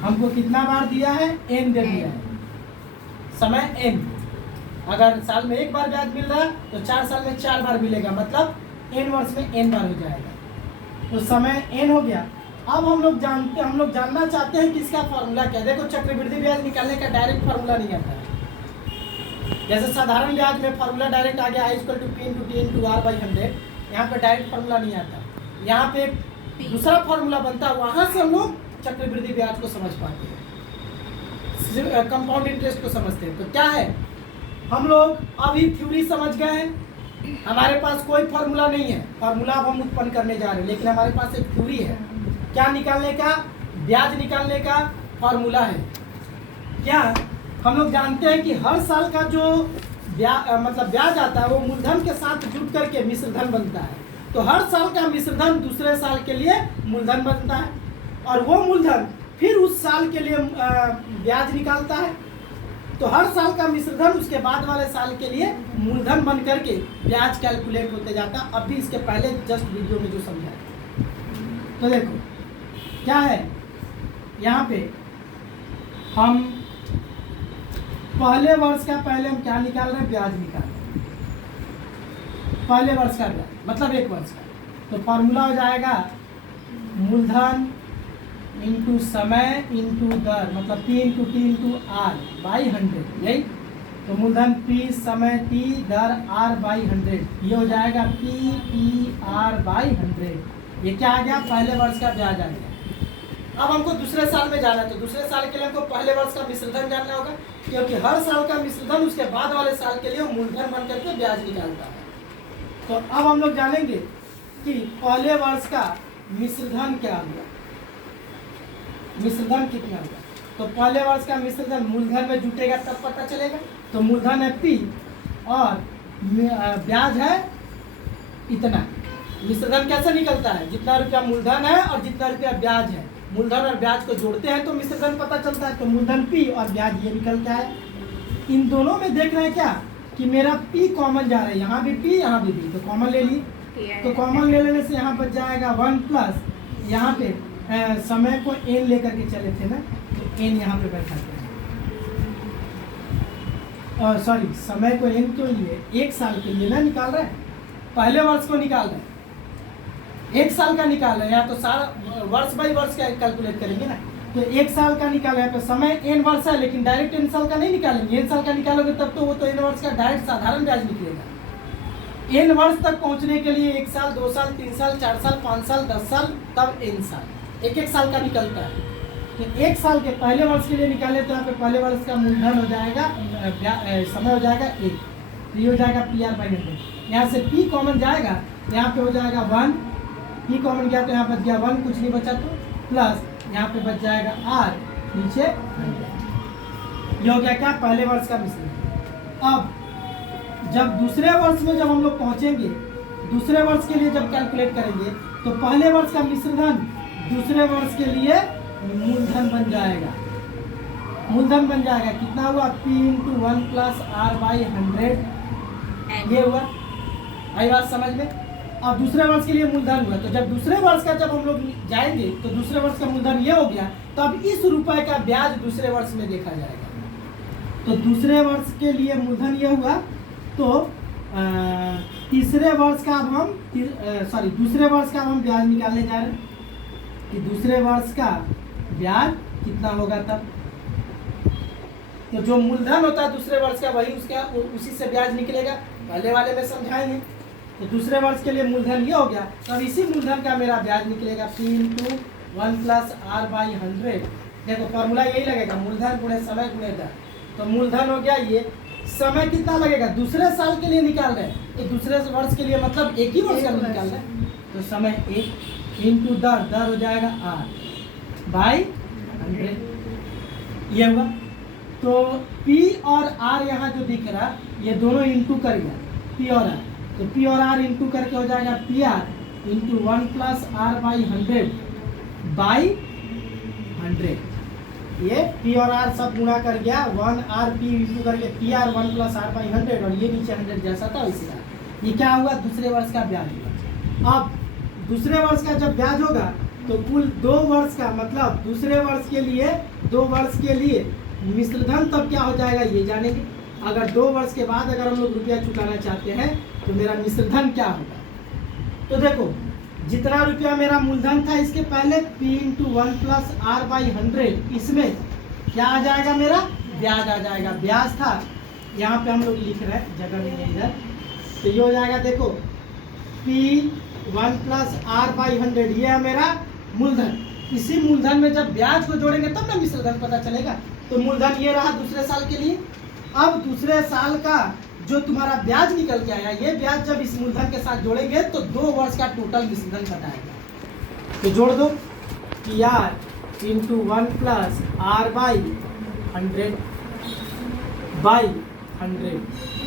हमको कितना बार दिया है? N दे दिया है। समय N, अगर साल में एक बार ब्याज मिल रहा है तो 4 साल में 4 बार मिलेगा, मतलब N वर्ष में N बार हो जाएगा। तो समय N हो गया। अब हम लोग जानना चाहते हैं कि इसका फार्मूला क्या है। देखो चक्रवृद्धि ब्याज निकालने का डायरेक्ट फार्मूला नहीं आता है। जैसे साधारण ब्याज में फार्मूला डायरेक्ट आ गया I = P × T × R/100, यहाँ पे डायरेक्ट फार्मूला नहीं आता। यहाँ पे एक दूसरा फार्मूला बनता है, वहाँ से हम लोग चक्रवृद्धि ब्याज को समझ पाते हैं, कंपाउंड इंटरेस्ट को समझते हैं। तो क्या है, हम लोग अभी थ्योरी समझ गए हैं, हमारे पास कोई फार्मूला नहीं है। फार्मूला अब हम उत्पन्न करने जा रहे हैं, लेकिन हमारे पास एक थ्योरी है। क्या निकालने का? ब्याज निकालने का फार्मूला है। क्या हम लोग जानते हैं कि हर साल का जो ब्याज आता है वो मूलधन के साथ जुड़ करके मिश्रधन बनता है। तो हर साल का मिश्रधन दूसरे साल के लिए मूलधन बनता है, और वो मूलधन फिर उस साल के लिए ब्याज निकालता है। तो हर साल का मिश्रधन उसके बाद वाले साल के लिए मूलधन बन करके ब्याज कैलकुलेट होते जाता है। अभी इसके पहले जस्ट वीडियो में जो समझाया। तो देखो क्या है, यहाँ पे हम पहले वर्ष का पहले हम क्या निकाल रहे हैं? ब्याज निकाल रहे हैं। पहले वर्ष का ब्याज मतलब एक वर्ष का। तो फॉर्मूला हो जाएगा मूलधन इंटू समय इंटू दर, मतलब P × T × R/100, यही। तो मूलधन P, समय T, दर R/100, ये हो जाएगा PTR/100। ये क्या आ गया? पहले वर्ष का ब्याज आ गया। अब हमको दूसरे साल में जाना है, तो दूसरे साल के लिए हमको पहले वर्ष का मिश्रधन जानना होगा, क्योंकि हर साल का मिश्रधन उसके बाद वाले साल के लिए मूलधन बन करके ब्याज निकालता है। तो अब हम लोग जानेंगे कि पहले वर्ष का मिश्रधन क्या होगा, मिश्रधन कितना होगा। तो पहले वर्ष का मिश्रधन मूलधन में जुटेगा तब पता चलेगा। तो मूलधन है P और ब्याज है इतना। मिश्रधन कैसे निकलता है? जितना रुपया मूलधन है और जितना रुपया ब्याज है, मूलधन और ब्याज को जोड़ते हैं तो मिश्रधन पता चलता है। तो मूलधन P और ब्याज ये निकल के आया। इन दोनों में देख रहे हैं क्या कि मेरा P कॉमन जा रहा है, यहाँ भी P यहाँ भी P, तो कॉमन ले ली। तो कॉमन ले लेने से यहाँ बच जाएगा 1 प्लस यहाँ पे समय को N लेकर के चले थे ना, तो N यहाँ पे बैठाते हैं। सॉरी, समय को N क्यों लिए? एक साल के लिए ना निकाल रहे हैं, पहले वर्ष को निकाल रहे हैं, एक साल का निकाल रहे हैं। या तो सारा वर्ष बाई वर्ष का कैलकुलेट करेंगे ना, तो एक साल का निकाला है। तो समय N वर्ष है, लेकिन डायरेक्ट N साल का नहीं निकालेंगे। N साल का निकालोगे तब तो वो तो N वर्ष का डायरेक्ट साधारण ब्याज निकलेगा। N वर्ष तक पहुंचने के लिए 1 साल, 2 साल, 3 साल, 4 साल, 5 साल, 10 साल, तब N साल, एक साल का निकलता है। तो एक साल के पहले वर्ष के लिए निकाले तो यहाँ पे पहले वर्ष का मूलधन हो जाएगा, समय हो जाएगा 1, तो ये हो जाएगा PR/100। यहाँ से P कॉमन जाएगा, यहाँ पे हो जाएगा 1, P कॉमन गया तो यहाँ बच गया 1, कुछ नहीं बचा तो प्लस यहाँ पे बच जाएगा R, नीचे 100। ये हो गया क्या? पहले वर्ष का मिश्रण। अब जब दूसरे वर्ष में जब हम लोग पहुंचेंगे, दूसरे वर्ष के लिए जब कैलकुलेट करेंगे तो पहले वर्ष का मिश्र धन दूसरे वर्ष के लिए मूलधन बन जाएगा। मूलधन बन जाएगा कितना हुआ, P into 1 plus R by 100, ये हुआ। आई बात समझ में। अब दूसरे वर्ष के लिए मूलधन हुआ, तो जब दूसरे वर्ष का जब हम लोग जाएंगे तो दूसरे वर्ष का मूलधन ये हो गया, तो अब इस रुपए का ब्याज दूसरे वर्ष में देखा जाएगा। तो दूसरे वर्ष के लिए मूलधन ये हुआ, तो तीसरे वर्ष का अब हम दूसरे वर्ष का हम ब्याज निकालने जा रहे हैं कि दूसरे वर्ष का ब्याज कितना होगा तब। तो जो मूलधन होता है दूसरे वर्ष का वही उसका उसी से ब्याज निकलेगा, पहले वाले में समझाएंगे। तो दूसरे वर्ष के लिए मूलधन ये हो गया, तो अब इसी मूलधन का मेरा ब्याज निकलेगा P into 1 plus R by 100। देखो फॉर्मूला यही लगेगा, मूलधन गुणे समय गुणे दर। तो मूलधन हो गया ये, समय कितना लगेगा, दूसरे साल के लिए निकाल रहे हैं तो दूसरे वर्ष के लिए मतलब एक ही वर्ष का निकाल रहे हैं, तो समय 1 इंटू दर, दर हो जाएगा R बाई 100, ये हुआ। तो P और R यहाँ जो दिख रहा ये दोनों इंटू कर गया, P और R, तो P और R इंटू करके हो जाएगा PR into 1 plus R by 100 by 100। ये P और R सब गुणा कर गया, 1R P इंटू करके PR 1 प्लस R बाई 100, और ये नीचे 100 जैसा था वैसे रहा। ये क्या हुआ, दूसरे वर्ष का ब्याज हुआ। अब दूसरे वर्ष का जब ब्याज होगा तो कुल 2 वर्ष का मतलब दूसरे वर्ष के लिए 2 वर्ष के लिए मिश्रधन तब क्या हो जाएगा ये जानेंगे। अगर 2 वर्ष के बाद अगर हम लोग रुपया चुकाना चाहते हैं तो मेरा मिश्रधन क्या होगा। तो देखो जितना रुपया मेरा मूलधन था इसके पहले P into 1 plus R by 100, इसमें क्या आ जाएगा, मेरा ब्याज आ जाएगा। ब्याज था यहाँ पे हम लोग लिख रहे हैं, जगह नहीं है इधर, तो ये हो जाएगा देखो P 1 प्लस R बाई 100, ये है मेरा मूलधन। इसी मूलधन में जब ब्याज को जोड़ेंगे तब ना मिश्रधन पता चलेगा। तो मूलधन ये रहा दूसरे साल के लिए। अब दूसरे साल का जो तुम्हारा ब्याज निकल के आया, ये ब्याज जब इस मूलधन के साथ जोड़ेंगे तो 2 वर्ष का टोटल मिश्रधन बताएगा। तो जोड़ दो PR into 1 plus R by 100 by 100,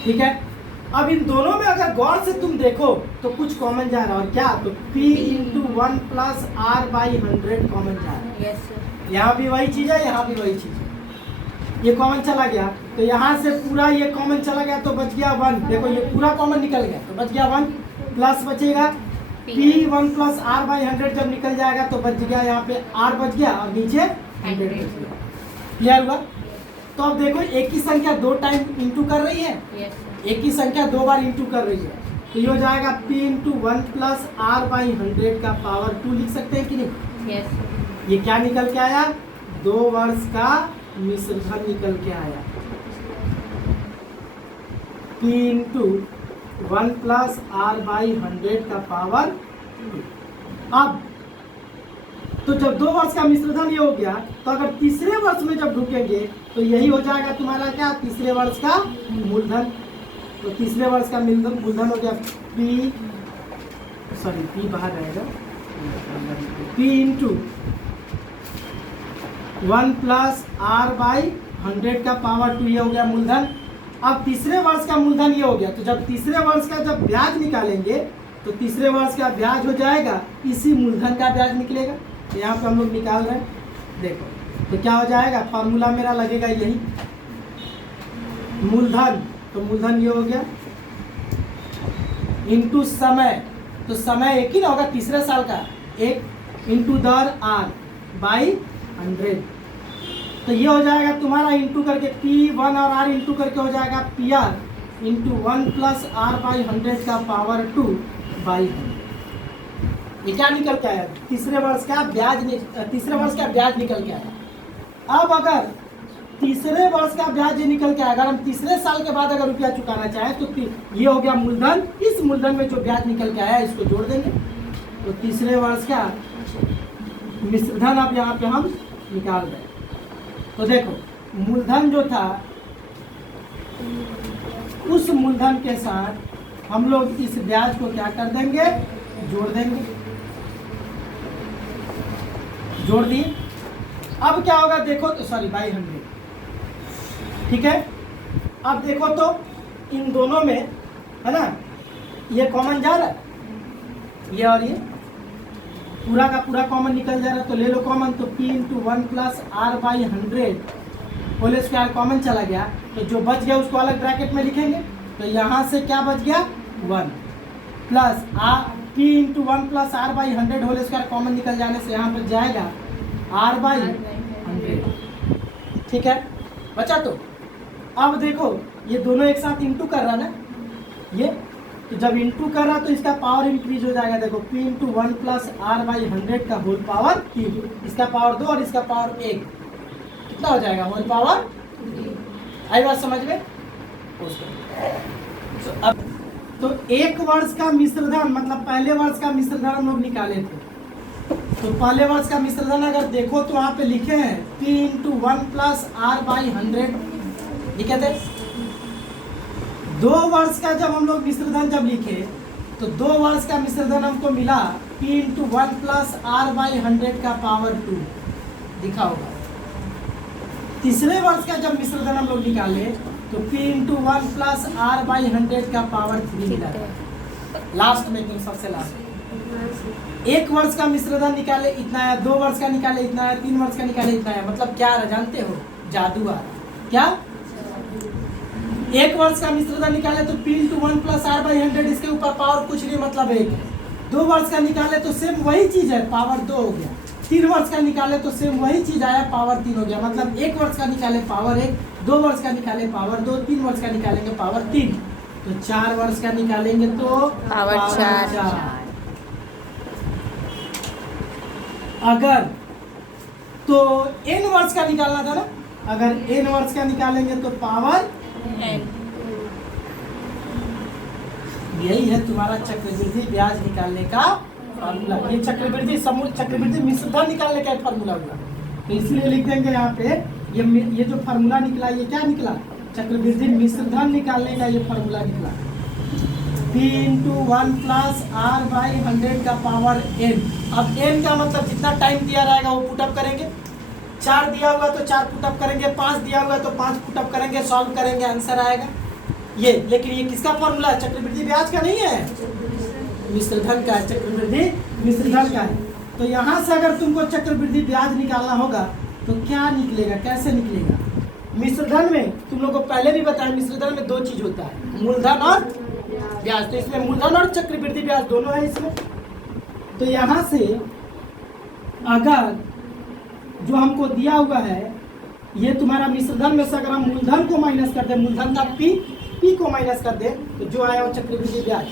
ठीक है। अब इन दोनों में अगर गौर से तुम देखो तो कुछ कॉमन जा रहा है, और क्या, तो P into 1 plus R by 100 common जा रहा है। Yes sir. यहाँ भी वही चीज़ है, यहाँ भी वही चीज़ है, ये कॉमन चला गया, तो यहाँ से पूरा ये कॉमन चला गया तो बच गया 1। देखो ये पूरा कॉमन निकल गया तो बच गया 1, प्लस बचेगा P 1 प्लस R बाई 100 जब निकल जाएगा तो बच गया यहाँ पे R बच गया और नीचे 100 बच गया। क्लियर हुआ। तो अब देखो एक ही संख्या 2 टाइम इंटू कर रही है, यस सर। एक ही संख्या 2 बार इंटू कर रही है, तो ये हो जाएगा P into 1 plus R by 100 का पावर 2 लिख सकते हैं कि नहीं। Yes sir. ये क्या निकल के आया, 2 वर्ष का मिश्रधन निकल के आया। P into 1 plus R by 100 का पावर 2। अब तो जब 2 वर्ष का मिश्रधन ये हो गया, तो अगर तीसरे वर्ष में जब ढुकेंगे तो यही हो जाएगा तुम्हारा क्या, तीसरे वर्ष का मूलधन। तो तीसरे वर्ष का मूलधन हो गया P बाहर रहेगा, P into 1 plus R by 100 का पावर 2, ये हो गया मूलधन। अब तीसरे वर्ष का मूलधन ये हो गया, तो जब तीसरे वर्ष का जब ब्याज निकालेंगे तो तीसरे वर्ष का ब्याज हो जाएगा इसी मूलधन का ब्याज निकलेगा। तो यहाँ पे हम लोग निकाल रहे हैं, देखो तो क्या हो जाएगा, फार्मूला मेरा लगेगा यही, मूलधन, तो मूलधन ये हो गया इंटू समय, तो समय एक ही ना होगा तीसरे साल का, 1 इंटू दर R बाई 100, तो ये हो जाएगा तुम्हारा इंटू करके P1 और R इंटू करके हो जाएगा PR into 1 plus R by 100 का पावर 2 बाई 100। ये क्या निकल के आया, तीसरे वर्ष का ब्याज निकल के आया। अब अगर तीसरे वर्ष का ब्याज ये निकल के आया, अगर हम तीसरे साल के बाद अगर रुपया चुकाना चाहें तो ये हो गया मूलधन, इस मूलधन में जो ब्याज निकल के आया इसको जोड़ देंगे, तो तीसरे वर्ष का मिश्रधन अब यहाँ पे हम निकाल रहे हैं। तो देखो मूलधन जो था उस मूलधन के साथ हम लोग इस ब्याज को क्या कर देंगे, जोड़ देंगे, जोड़ दिए। अब क्या होगा देखो, तो बाई 100, ठीक है। अब देखो तो इन दोनों में है ना, ये कॉमन जा रहा है, ये और ये पूरा का पूरा कॉमन निकल जा रहा है, तो ले लो कॉमन। तो p into 1 plus R by 100 whole square common चला गया, तो जो बच गया उसको अलग ब्रैकेट में लिखेंगे। तो यहाँ से क्या बच गया 1 plus p into 1 plus R by 100 whole square common निकल जाने से यहाँ पर जाएगा r बाई 100। ठीक है बचा। तो अब देखो ये दोनों एक साथ इंटू कर रहा ना, ये तो जब इंटू कर रहा तो इसका पावर इंक्रीज हो जाएगा। देखो p into 1 plus R by 100 का होल पावर 3, इसका पावर 2 और इसका पावर 1, कितना हो जाएगा होल पावर 3। आई बात समझ में। तो अब तो एक वर्ष का मिश्रधन मतलब पहले वर्ष का मिश्रधन हम लोग निकाले थे। तो पहले वर्ष का मिश्रधन अगर देखो तो वहाँ पे लिखे हैं p into 1 plus R by 100 लिखे थे। 2 वर्ष का जब हम लोग मिश्रधन जब लिखे तो 2 वर्ष का मिश्रधन हमको मिला p into 1 plus R by 100 का पावर 2 दिखा होगा। तीसरे वर्ष का जब मिश्रधन हम लोग निकाले तो p into 1 plus R by 100 का पावर 3 मिला। लास्ट में एकदम सबसे लास्ट 1 वर्ष का मिश्रधन निकाले इतना है, 2 वर्ष का निकाले इतना है, 3 वर्ष का निकाले इतना है। मतलब क्या है जानते हो, जादू आ रहा। क्या 1 वर्ष का मिश्रधन निकाले तो p into 1 plus R by 100, इसके ऊपर पावर कुछ नहीं मतलब 1 है। 2 वर्ष का निकाले तो सेम वही चीज है, पावर 2 हो गया। 3 वर्ष का निकाले तो सेम वही चीज आया, पावर 3 हो गया। मतलब 1 वर्ष का निकाले पावर 1, 2 वर्ष का निकाले पावर 2, 3 वर्ष का निकालेंगे पावर 3, तो 4 वर्ष का निकालेंगे तो पावर 4। अगर तो n वर्ष का निकालना था ना, अगर n वर्ष का निकालेंगे तो पावर n। यही है तुम्हारा चक्रवृद्धि ब्याज निकालने का फार्मूला। ये चक्रवृद्धि समूह चक्रवृद्धि मिश्रधन निकालने का फार्मूला हुआ। तो इसलिए लिख देंगे यहाँ पे ये जो फार्मूला निकला, ये क्या निकला, चक्रवृद्धि मिश्रधन निकालने का ये फार्मूला निकला। p into 1 plus R by 100 का पावर n। अब n का मतलब जितना टाइम दिया रहेगा वो पुटअप करेंगे। 4 दिया हुआ तो 4 पुटअप करेंगे, 5 दिया हुआ तो 5 पुटअप करेंगे, सॉल्व करेंगे, आंसर आएगा ये। लेकिन ये किसका फॉर्मूला है, चक्रवृद्धि ब्याज का नहीं है, मिश्रधन का है, चक्रवृद्धि मिश्रधन का है। तो यहाँ से अगर तुमको चक्रवृद्धि ब्याज निकालना होगा तो क्या निकलेगा, कैसे निकलेगा। मिश्रधन में तुम लोग को पहले भी बताया, मिश्रधन में 2 चीज होता है, मूलधन और ब्याज। तो इसमें मूलधन और चक्रवृद्धि ब्याज दोनों है इसमें। तो यहाँ से अगर जो हमको दिया हुआ है ये तुम्हारा मिश्रधन में से अगर हम मूलधन को माइनस कर दे, मूलधन का p को माइनस कर दे तो जो आया वो चक्रवृद्धि ब्याज।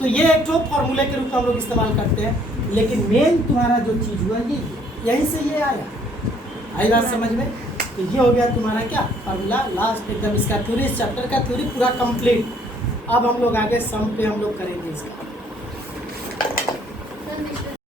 तो ये एक जो फॉर्मूले के रूप में हम लोग इस्तेमाल करते हैं। लेकिन मेन तुम्हारा जो चीज हुआ ये यहीं से ये आया। आई बात समझ में। तो ये हो गया तुम्हारा क्या फॉर्मूला, लास्ट एकदम इसका थ्योरी, इस चैप्टर का थ्योरी पूरा कंप्लीट। अब हम लोग आगे सम पे हम लोग करेंगे इसका।